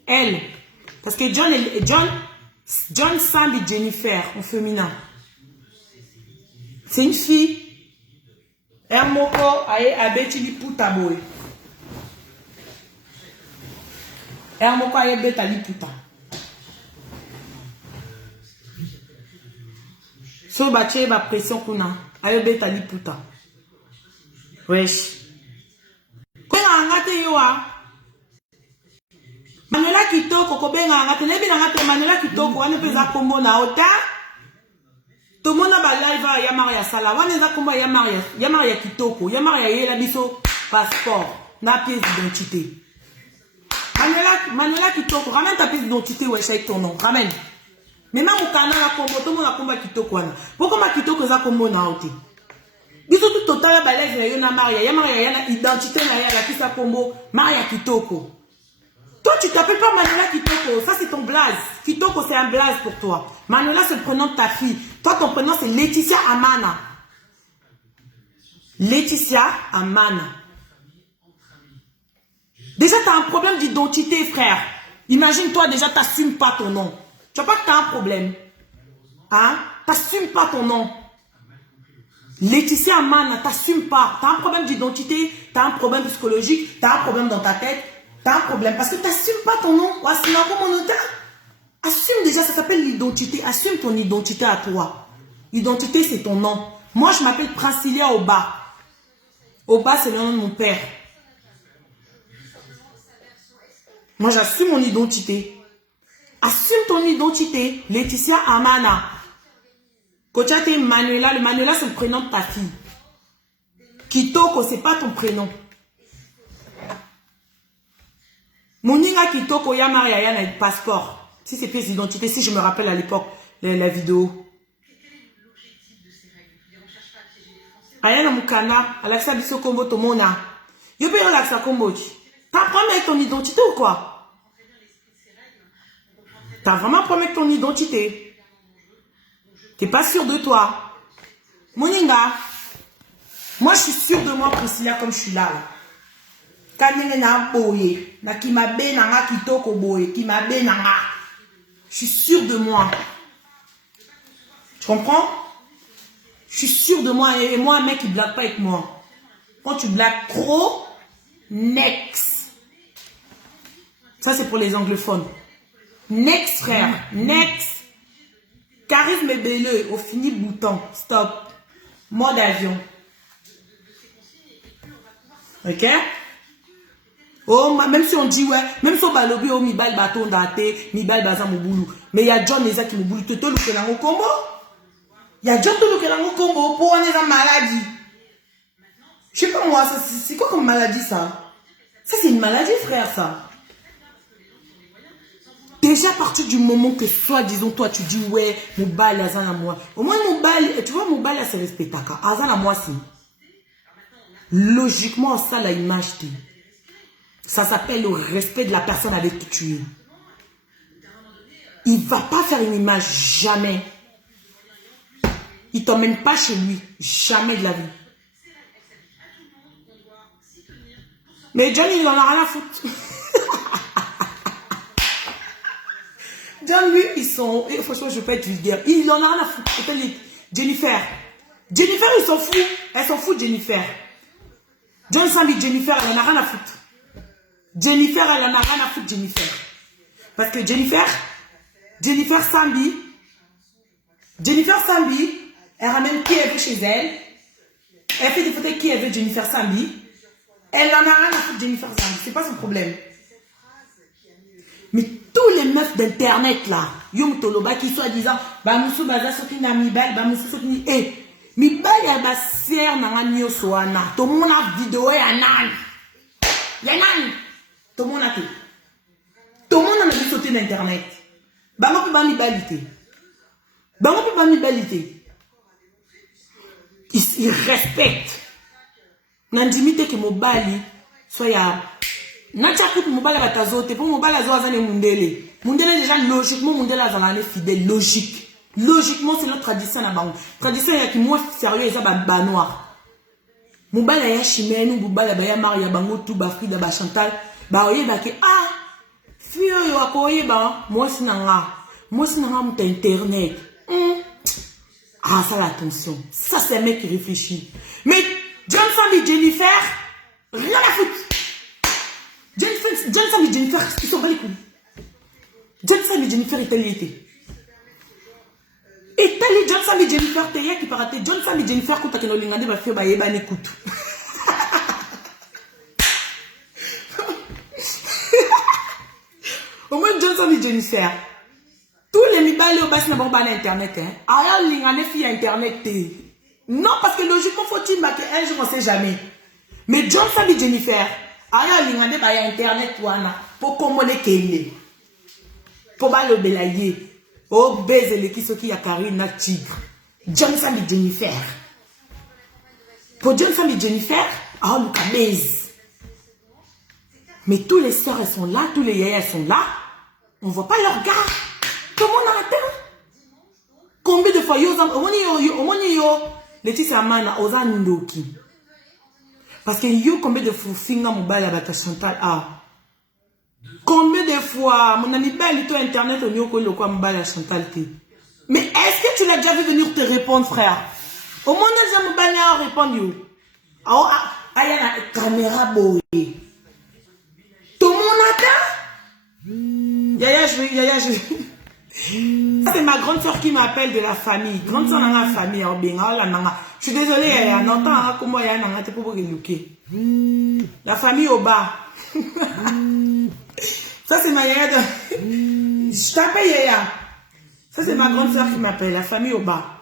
elle. Parce que John Sambi, Jennifer, en féminin. C'est une fille. Moko aye abeti liputa boy. Moko aye beta liputa. So bache ba pression kuna aye beta liputa. Wesh. Kwenga ngate yoa. Manuela kitoko ko benga ngate nebi na ngate Manuela kitoko wane peza kombo na ota. To mona ba live ya Maria Sala wane za kombo ya Maria kitoko ya Maria yela biso passeport na pièce d'identité. Manuela kitoko ramène ta pièce d'identité wesh avec ton nom ramène. Mais ma mukana la kombo to mona komba kitoko wana. Pourquoi ma kitoko za kombo na ota? Biso tout total ba live na yo na Maria ya na identité na ya la kisa kombo Maria kitoko. Toi, tu t'appelles pas Manuela Kitoko. Ça, c'est ton blaze. Kitoko, c'est un blaze pour toi. Manuela, c'est le prénom de ta fille. Toi, ton prénom, c'est Laetitia Amana. Laetitia Amana. Déjà, tu as un problème d'identité, frère. Imagine-toi, déjà, tu n'assumes pas ton nom. Tu vois pas que tu as un problème. Hein? Tu n'assumes pas ton nom. Laetitia Amana, tu n'assumes pas. Tu as un problème d'identité, tu as un problème psychologique, tu as un problème dans ta tête. T'as un problème parce que tu n'assumes pas ton nom. Assume déjà, ça s'appelle l'identité. Assume ton identité à toi. Identité, c'est ton nom. Moi, je m'appelle Princilia Oba. Oba, c'est le nom de mon père. Moi, j'assume mon identité. Assume ton identité. Laetitia Amana. Kochate Manuela. Le Manuela, c'est le prénom de ta fille. Kitoko, c'est pas ton prénom. Moninga Kitoko ya Maria ya na passeport. Si c'est pièce d'identité, si je me rappelle à l'époque, la vidéo. Ayana Mukana, Alexa Biso Kombo Tomona. Yo peux Alexa Kombo. T'as un problème avec ton identité ou quoi? T'as vraiment un problème avec ton identité? T'es pas sûr de toi? Moninga, moi je suis sûr de moi, Priscilla, comme je suis là. Je suis sûr de moi. Tu comprends? Je suis sûr de moi. Et moi, un mec qui blague pas avec moi. Quand tu blagues trop, next. Ça, c'est pour les anglophones. Next, frère. Next. Charisme et beleux. Au fini, bouton. Stop. Mode avion. Ok? Oh, même si on dit, ouais, même si on va lobby, oh, mi bal bâton daté, mi bal bazan moboulou. Mais il y a John Neza qui moboulou, tout le kelango combo. Il y a John tout le kelango combo pour on est en maladie. Je sais pas moi, c'est quoi comme maladie ça? Ça, c'est une maladie, frère, ça. Déjà, à partir du moment que soit, disons, toi, tu dis, ouais, mon bal, azan à moi. Au moins, mon bal, tu vois, mon bal, c'est respectable. Azan à moi, si. Logiquement, ça, la image, ça s'appelle le respect de la personne avec qui tu es. Il ne va pas faire une image, jamais. Il ne t'emmène pas chez lui, jamais de la vie. Mais John, il en a rien à foutre. John, lui, ils sont... Franchement, je ne veux pas être vulgaire. Il en a rien à foutre. Jennifer. Jennifer, ils s'en foutent. Elle s'en fout, Jennifer. John Sambi, Jennifer, elle en a rien à foutre. Jennifer, elle en a rien à foutre, Jennifer. Parce que Jennifer Sambi, elle ramène qui elle veut chez elle. Elle fait des photos qui elle veut, Jennifer Sambi. Elle en a rien à foutre, Jennifer Sambi. C'est pas son problème. Mais tous les meufs d'internet là, Yom Toloba qui soit disant, bah Moussou Baza Soki na Mibal, bah Moussou Soki, Mibal ya ba ser na nganyo soana. Tout le monde a vidéo ya nan. Ya nan. Tout le monde a tout. Tout le monde a vu sauter d'internet. Bango peut pas Mibalité. Bango peut pas Mibalité. Ils respectent. N'indimité que Mobali soit ya. N'achakut Mobali batazote pour Mobali azozane mundele. Mundele déjà logiquement Mundele azalane fidèle logique. Logiquement c'est notre tradition na bango. Tradition ya ki moi sérieux eza ba noir. Mobali ya chimene Mobali ba ya Maria bango tout ba Frida ba Chantal ba oyeba ke ah fio yo akoyeba moi sinanga muta internet. Ah ça l'attention. Ça c'est un mec qui réfléchit. Mais John Sam et Jennifer, rien à foutre. John Sam et Jennifer, ils sont pas les couilles. John Sam et Jennifer, Italie était. Italie, John Sam et Jennifer, t'es qui paraté. John Sam et Jennifer, quand tu as l'ingandé, va faire bailler, écoute. Au moins, John Sam et Jennifer. Tous les mibalés au bas, c'est pas internet. Alors, l'ingandé, fille internet. Non, parce que logiquement, faut-il marquer un jour, on ne sait jamais. Mais John Sam et Jennifer, alors, l'ingandé, bah, internet, pour commander Kenya. Pour le belayer. Oh, baiser les qui a Karina Tigre. John Sam et Jennifer. Pour John Sam et Jennifer, oh, le baise. Mais tous les soeurs, elles sont là, tous les yaya, elles sont là. On ne voit pas leur gars. Tout le monde a atteint. Combien de fois, Laetitia Amana, Oza Ndoki. Parce que yo, combien de fois, Finga Mobile, Abata Chantal, combien de fois, mon ami belle, toi internet, on y a quoi Mobile, Chantal, mais est-ce que tu l'as déjà vu venir te répondre, frère? Au moins, on a Mobile, à répondre, il y a une caméra, boy. Tout le monde attend? Yaya, je vais. C'est ma grande soeur qui m'appelle de la famille. Grande soeur dans la famille. Je suis désolée, il y a un temps, comment il y a un temps pour vous. La famille au bas. Ça, c'est ma yaya. Je t'appelle yaya. Ça, c'est ma grande soeur qui m'appelle. La famille au bas.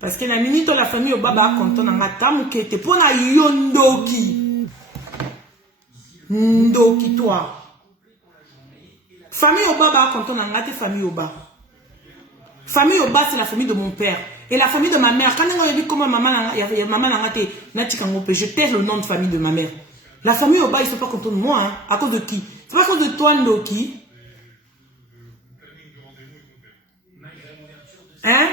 Parce que la minute où la famille au bas, quand on a un qui était pour la yondoki. Ndoki, toi. Famille au bas, quand on a un famille au bas. Famille au bas, c'est la famille de mon père. Et la famille de ma mère. Quand on a dit comment maman a été, je tais le nom de famille de ma mère. La famille au bas, ils ne sont pas contents de moi. Hein. À cause de qui? C'est pas à cause de toi, Ndoki. Hein?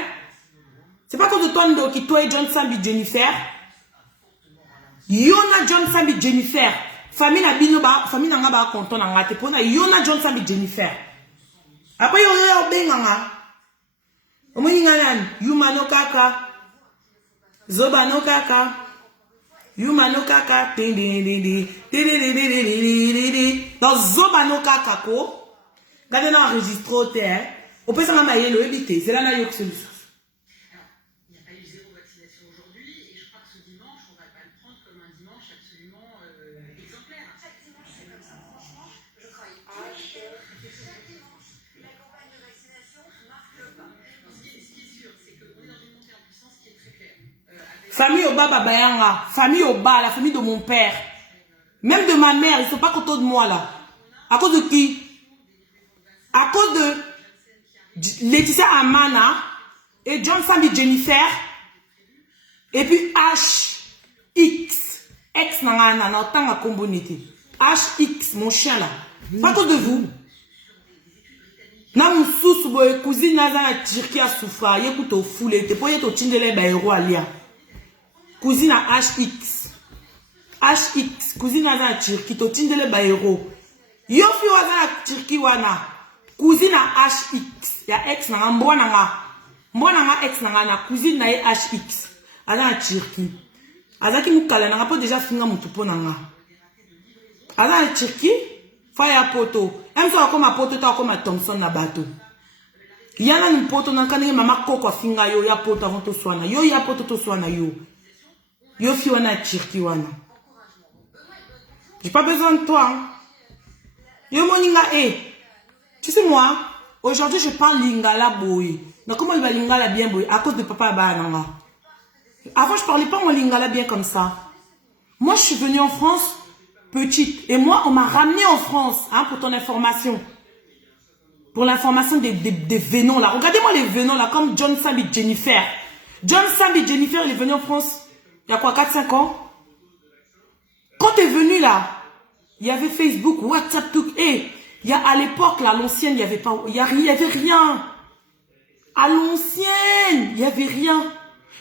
C'est pas à cause de toi, Ndoki. Toi et John Sam et Jennifer. Yona John Sam et Jennifer. Famille na bino ba, famille na ba content na ngate pona Yona John Sam et Jennifer. Après yo yo benganga. Omoni ngana Yuma no kaka. Zoba no kaka. Yuma no kaka. Dans Zoba no kaka ko. Gade na enregistré au terre. On peut s'en mailler le éviter. C'est là na yo que c'est. Il n'y a pas eu zéro vaccination aujourd'hui et je crois que ce dimanche, on ne va pas le prendre comme un dimanche absolument exemplaire. Chaque dimanche, c'est comme ça. Franchement, je travaille tous les week-ends. Chaque dimanche, la campagne de vaccination marque le pas. Ce qui est sûr, c'est qu'on est dans une montée en puissance qui est très claire. Famille au bas, Babayanga. Famille au bas, la famille de mon père. Même de ma mère, ils ne sont pas contents de moi là. À cause de qui? À cause de Laetitia Amana et John Sam et Jennifer. Et puis HX. Ex nangana, na otanga kombonité. HX, mon chien là. Pas à cause de vous. Na mususu boye cousine naza na Turquie a souffra. Yekuto au foulé. Te poye to tindele ba hero alia. Cousine à HX. HX. Cousine naza na Turquie. To tindele ba hero. Yofi waza na Turquie wana. Cousine à HX. Ya ex nanga. Mbwana nga. Mbwana nga ex nanga na cousine na HX. Aza na Turquie. Azaki mukala nanga po déjà finga mutupo nanga. Aza na Turquie. Faya poto. Emso akoma poto ta akoma Thompson na bato. Yana ni poto na kanenge mama koko finga yo ya poto avant to swana. Yo ya poto to swana yo. Yo fi wana Turquie wana. J'ai pas besoin de toi. Hein. Yo moninga tu sais moi, aujourd'hui je parle lingala boy. Mais comment il va lingala bien boy? À cause de papa bananga. Avant je parlais pas mon lingala bien comme ça. Moi je suis venue en France petite. Et moi, on m'a ramené en France, hein, pour ton information. Pour l'information des venons là. Regardez-moi les venons là, comme John Sam et Jennifer. John Sam et Jennifer, il est venu en France, il y a quoi, 4-5 ans? Quand tu es venu là, il y avait Facebook, WhatsApp, tout. Et il y a à l'époque, là, l'ancienne, il n'y avait pas, il y avait rien. À l'ancienne, il n'y avait rien.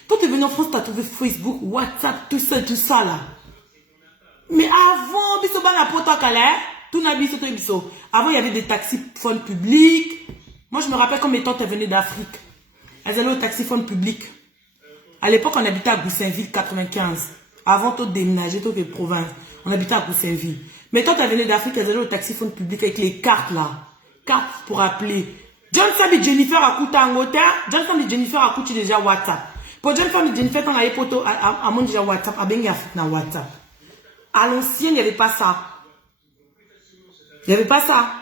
Quand tu es venu en France, tu as trouvé Facebook, WhatsApp, tout ça là. Mais avant, avant il y avait des taxiphones publics. Moi je me rappelle quand mes tantes venaient d'Afrique. Elles allaient au taxiphone public. À l'époque, on habitait à Goussainville, 95. Avant de déménager, toutes les provinces. On habitait à Goussainville. Mais quand tu venais d'Afrique, tu allais au taxiphone public avec les cartes là. Cartes pour appeler. John Sam et Jennifer a coûté en Angleterre. John Sam et Jennifer a coûté déjà WhatsApp. Pour John Sam et Jennifer, quand on avait photo, à mon déjà WhatsApp, à Bengi Afrique dans WhatsApp. À l'ancienne, il n'y avait pas ça. Il n'y avait pas ça.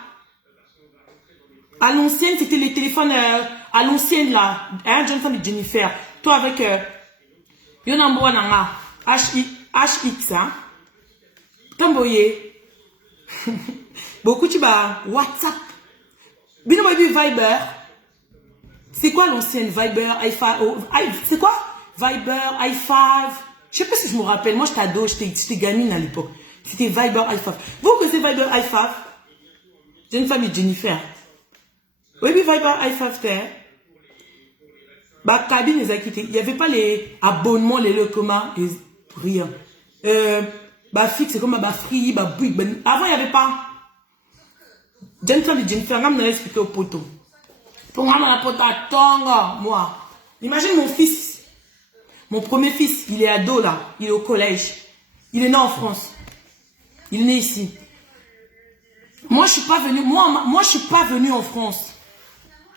À l'ancienne, c'était les téléphones, à l'ancienne là. Hein, John Sam et Jennifer. Toi avec, Yonambo Nanga, HX, hein. Tomboye. Beaucoup tu vas WhatsApp. Bien on dit Viber. C'est quoi l'ancienne Viber, i5? C'est quoi Viber, i5? Je sais pas si je me rappelle. Moi, j'étais ado, j'étais gamine à l'époque. C'était Viber, i5. Vous connaissez Viber, i5? J'ai une famille Jennifer. Oui, mais Viber, i5, t'es. Bah, cabine les a quittés. Il n'y avait pas les abonnements, les communs, rien. Bah, fixe, c'est comme bah, free, bah, boui, bah. Avant, il n'y avait pas. Jennifer et Jennifer, on m'a expliqué au poteau. Pour moi, la pote à tonga, moi. Imagine mon fils. Mon premier fils, il est ado là. Il est au collège. Il est né en France. Il est né ici. Moi, je suis pas venue. Moi, je suis pas venue en France.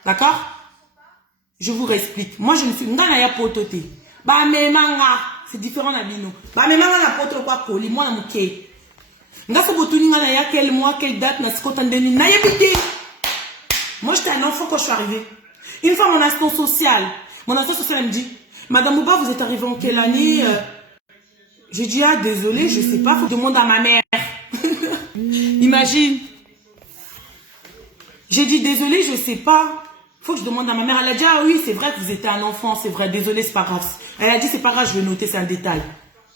D'accord? Je vous réexplique. Moi, je ne suis pas na pototé. Bah, mais manga, c'est différent na bino. Bah, mais manga na poto quoi koli, moi na muke. Nga so botuni nga na ya quel mois, quelle date na skotandeni na yebite. Moi, j'étais un enfant quand je suis arrivée. Une fois, mon assistant social me dit, Madame Mouba, vous êtes arrivée en quelle année? J'ai dit, ah, désolé, je sais pas, faut demander à ma mère. Imagine. J'ai dit, désolé, je sais pas. Faut que je demande à ma mère. Elle a dit, ah oui, c'est vrai que vous étiez un enfant, c'est vrai, désolé, c'est pas grave. Elle a dit, c'est pas grave, je vais noter, c'est un détail.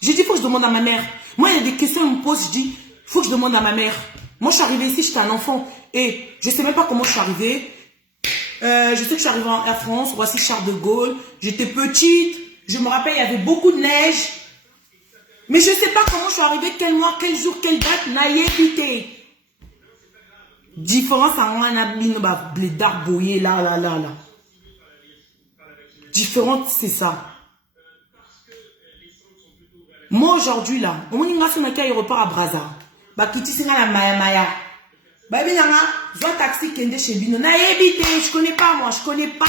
J'ai dit, faut que je demande à ma mère. Moi, il y a des questions, on me pose, je dis, faut que je demande à ma mère. Moi, je suis arrivée ici, j'étais un enfant. Et je sais même pas comment je suis arrivée. Je sais que je suis arrivée en Air France, voici Charles de Gaulle. J'étais petite. Je me rappelle, il y avait beaucoup de neige. Mais je sais pas comment je suis arrivée, quel mois, quel jour, quelle date, naïe, pité. Différence en un abîme, bah, blédard, boyer, là. Différente, c'est ça. Moi, aujourd'hui, là, on m'a dit aéroport à Brazza. Bah, qui tisse la maya. Bah, bien, je vois taxi qui est chez Bino. Je connais pas, moi, je connais pas.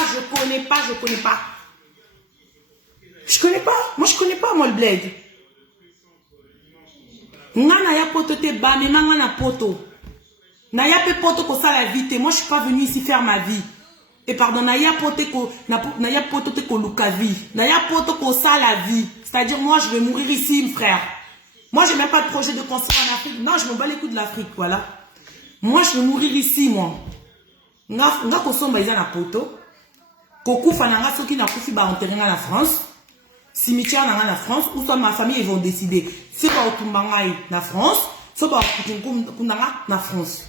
Moi, je connais pas, moi, le bled. Nana ya poto te ba, mais maman na poto. Naya pe poto ko ça la vie. Moi, je suis pas venue ici faire ma vie. Et pardon, naya poto te ko luka vie. Naya poto ko ça la vie. C'est-à-dire, moi, je vais mourir ici, frère. Moi, j'ai même pas de projet de construire en Afrique. Non, je me bats les coups de l'Afrique, voilà. Moi, je vais mourir ici, moi. Nga ko somba iza na poto. Koku fananga soki na kufi ba enterrer na France. Cimetière dans la France, où soit ma famille, ils vont décider. Si va au Tumbangaï, na France, soit va au na France.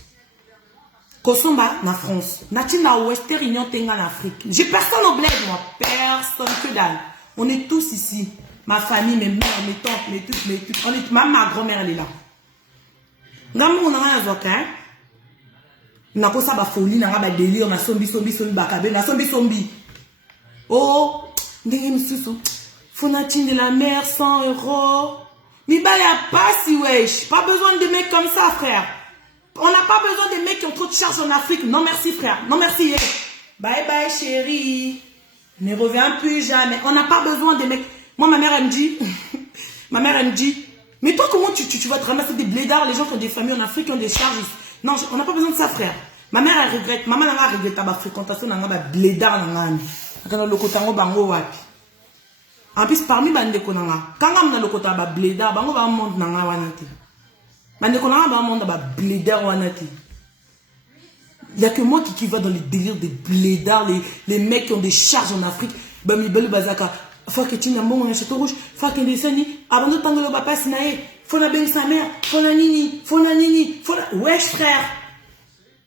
Kosomba, na France. Nati na Western Union Tenga en Afrique. J'ai personne au bled, moi. Personne que dalle. On est tous ici. Ma famille, mes mères, mes tantes, mes toutes. On est, même ma grand-mère, elle est là. Namu, on a un avocat. Na kosa ba folie, na ba délire, na sombi, bakabe, na sombi. Oh, ndenge misusu. Fonatine de la mer, 100 €. Mais bah, y'a pas si wesh. Pas besoin de mecs comme ça, frère. On n'a pas besoin de mecs qui ont trop de charges en Afrique. Non, merci, frère. Non, merci. Bye bye, chérie. Ne reviens plus jamais. On n'a pas besoin de mecs. Moi, ma mère, elle me dit, mais toi, comment tu vas te ramasser des blédards, les gens qui ont des familles en Afrique, qui ont des charges. Non, on n'a pas besoin de ça, frère. Ma mère, elle regrette. Maman, elle regrette ma fréquentation, elle a blédards, elle a le cotango bango wapi. En plus, parmi les gens, quand on a le côté de blédard, on va monter dans la wanati. Les gens vont monter dans la blédard wanati. Il n'y a que moi qui va dans les délires des blédards, les mecs qui ont des charges en Afrique. Bami belu bazaka. Faut que tu n'aies pas un château rouge. Faut que tu aies des avant de t'engueuler, papa, sinae. Faut la belle sa mère. Faut la nini. Wesh, frère.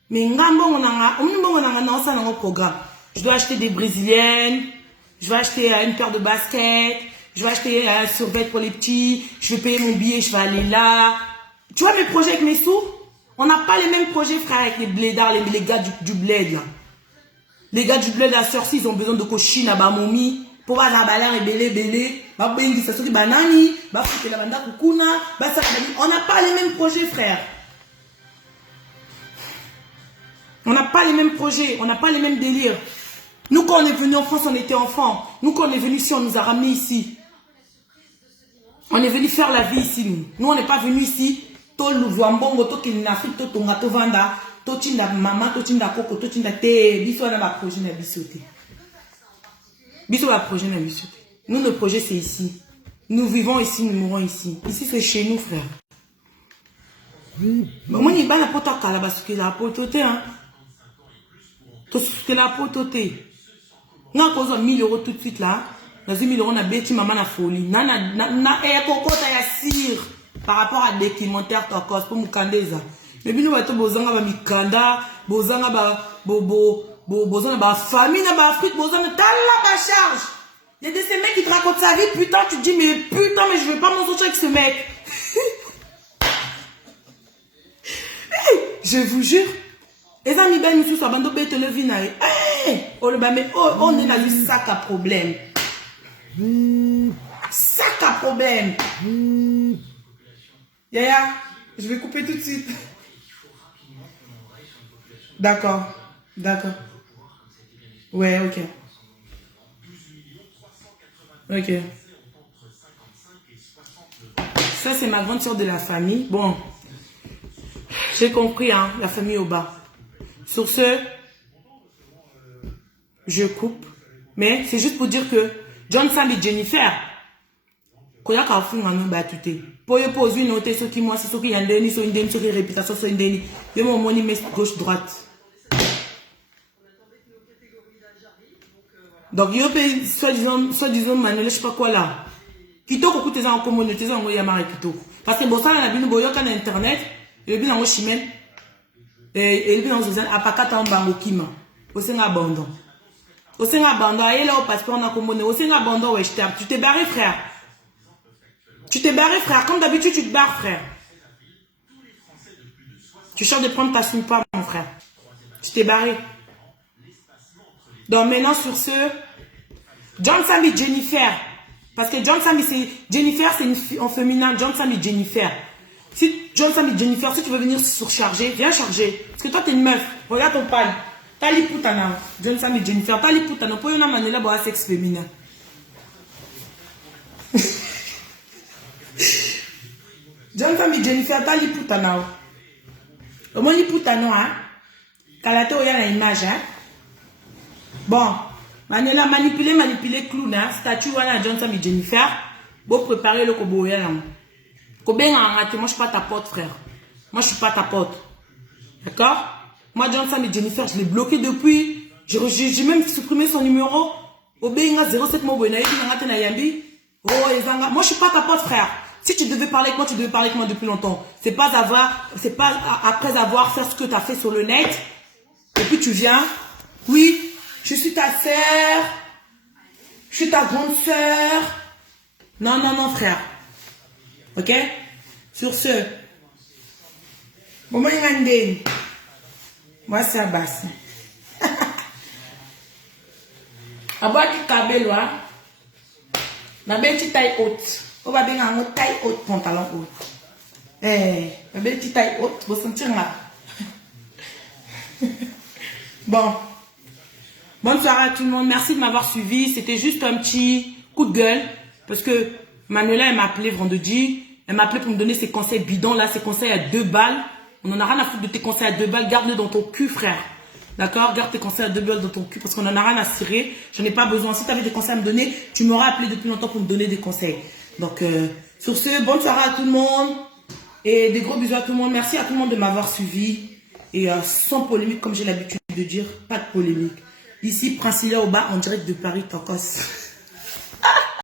Mais ngambo on a non ça dans le programme. Je dois acheter des brésiliennes. Je vais acheter une paire de baskets, je vais acheter un survêt pour les petits, je vais payer mon billet, je vais aller là. Tu vois mes projets avec mes sous? On n'a pas les mêmes projets, frère, avec les blédards, les gars du bled, là. Les gars du bled à Sursi, ils ont besoin de cochine à Bamomi. Pour voir la balade belé, on n'a pas les mêmes projets, frère. On n'a pas les mêmes projets, on n'a pas les mêmes délires. Nous, quand on est venu en France, on était enfants. Nous, quand on est venu ici, on nous a ramenés ici. On est venu faire la vie ici, nous. Nous, on n'est pas venu ici. Tout le voambongo, tout le Afrique, tout le Tonga, tout Vanda, tout le maman, tout le Coco, tout le Té. Biso, on a un projet de bisoté. Biso, un projet de bisoté. Nous, notre projet, c'est ici. Nous vivons ici, nous mourons ici. Ici, c'est chez nous, frère. Moi, il n'y a pas la pote à cala parce que la pote hein. Tout ce que la pote on a posé 1000 € tout de suite là. Dans 1000 €, on a bêti maman la folie. Na coco ta sire par rapport à documentaire ta cause pour mukandeza. Mais bino bato bozanga ba mikanda, bozanga ba bozanga ba famille na ba Afrique, bozanga tala ba charge. Il y a des ces mecs qui te racontent sa vie, putain, tu te dis mais putain mais je vais pas m'en sortir avec ce mec. Je vous jure. Les amis, ben, nous sommes abandonnés de la vie. On est dans un sac à problème. Sac à problème. Yaya, je vais couper tout de suite. D'accord. D'accord. Ouais, ok. Ok. Ça, c'est ma grande soeur de la famille. Bon. J'ai compris, hein, la famille au bas. Sur ce, je coupe. Mais c'est juste pour dire que John Sam et Jennifer, quand il y a un fou, on a battu. Pour y poser une note, ce qui moi, c'est ce qui y a un déni, c'est une déni, c'est une réputation, c'est une déni. Il y a mon money, mais gauche-droite. Donc, il y a soi-disant, Manuel, je sais pas quoi là. Kito, quand tu es en communauté, tu es en Yamara Kito. Parce que bon, ça, on a vu, on a internet. Et puis, on a chimène. Et puis, on a pas en bango kima. Au sein abandon. Au sein abandon, et là, au passeport, on a commoné. Au sein abandon, ouais, tu t'es barré, frère. Tu t'es barré, frère. Comme d'habitude, tu te barres, frère. Tu cherches de prendre ta soupe, mon frère. Tu t'es barré. Donc, maintenant, sur ce, John Sam et Jennifer. Parce que John Sam et Jennifer, c'est en féminin. John Sam et Jennifer. Si John Sam et Jennifer, si tu veux venir surcharger, viens charger. Parce que toi, t'es une meuf. Regarde ton paille. T'as les putanas. John Sam et Jennifer, t'as les putanas. Pour une manière, boire sexe féminin. John Sam et Jennifer, t'as les putanas. Au moins, les putanas, hein. Kalate, il y a l'image, hein. Bon. Maniela manipuler clown, hein. Statue, voilà, John Sam et Jennifer. Bon, préparer le kobo, là. Moi, je suis pas ta pote, frère. Moi, je suis pas ta pote. D'accord? Moi, John Sam et Jennifer, je l'ai bloqué depuis. J'ai même supprimé son numéro. Moi, je suis pas ta pote, frère. Si tu devais parler avec moi, tu devais parler avec moi depuis longtemps. C'est pas après avoir fait ce que tu as fait sur le net. Et puis tu viens. Oui, je suis ta sœur. Je suis ta grande sœur. Non, non, non, frère. Ok? Sur ce. Bon, moi, c'est Abbas. Abbas qui cabelo, hein? Ma belle petite taille haute. On va bien en taille haute, pantalon haut. Ma belle petite taille haute, vous sentir là. Bon. Bonne soirée à tout le monde. Merci de m'avoir suivi. C'était juste un petit coup de gueule. Parce que Manuela, elle m'a appelé vendredi. Elle m'a appelé pour me donner ses conseils bidons. Là, ses conseils à 2 balles. On en a rien à foutre de tes conseils à 2 balles. Garde-le dans ton cul, frère. D'accord? Garde tes conseils à 2 balles dans ton cul. Parce qu'on en a rien à cirer. J'en ai pas besoin. Si tu avais des conseils à me donner, tu m'aurais appelé depuis longtemps pour me donner des conseils. Donc, sur ce, bonne soirée à tout le monde. Et des gros bisous à tout le monde. Merci à tout le monde de m'avoir suivi. Et sans polémique, comme j'ai l'habitude de dire, pas de polémique. Ici, Princilia au bas, en direct de Paris, Tacos.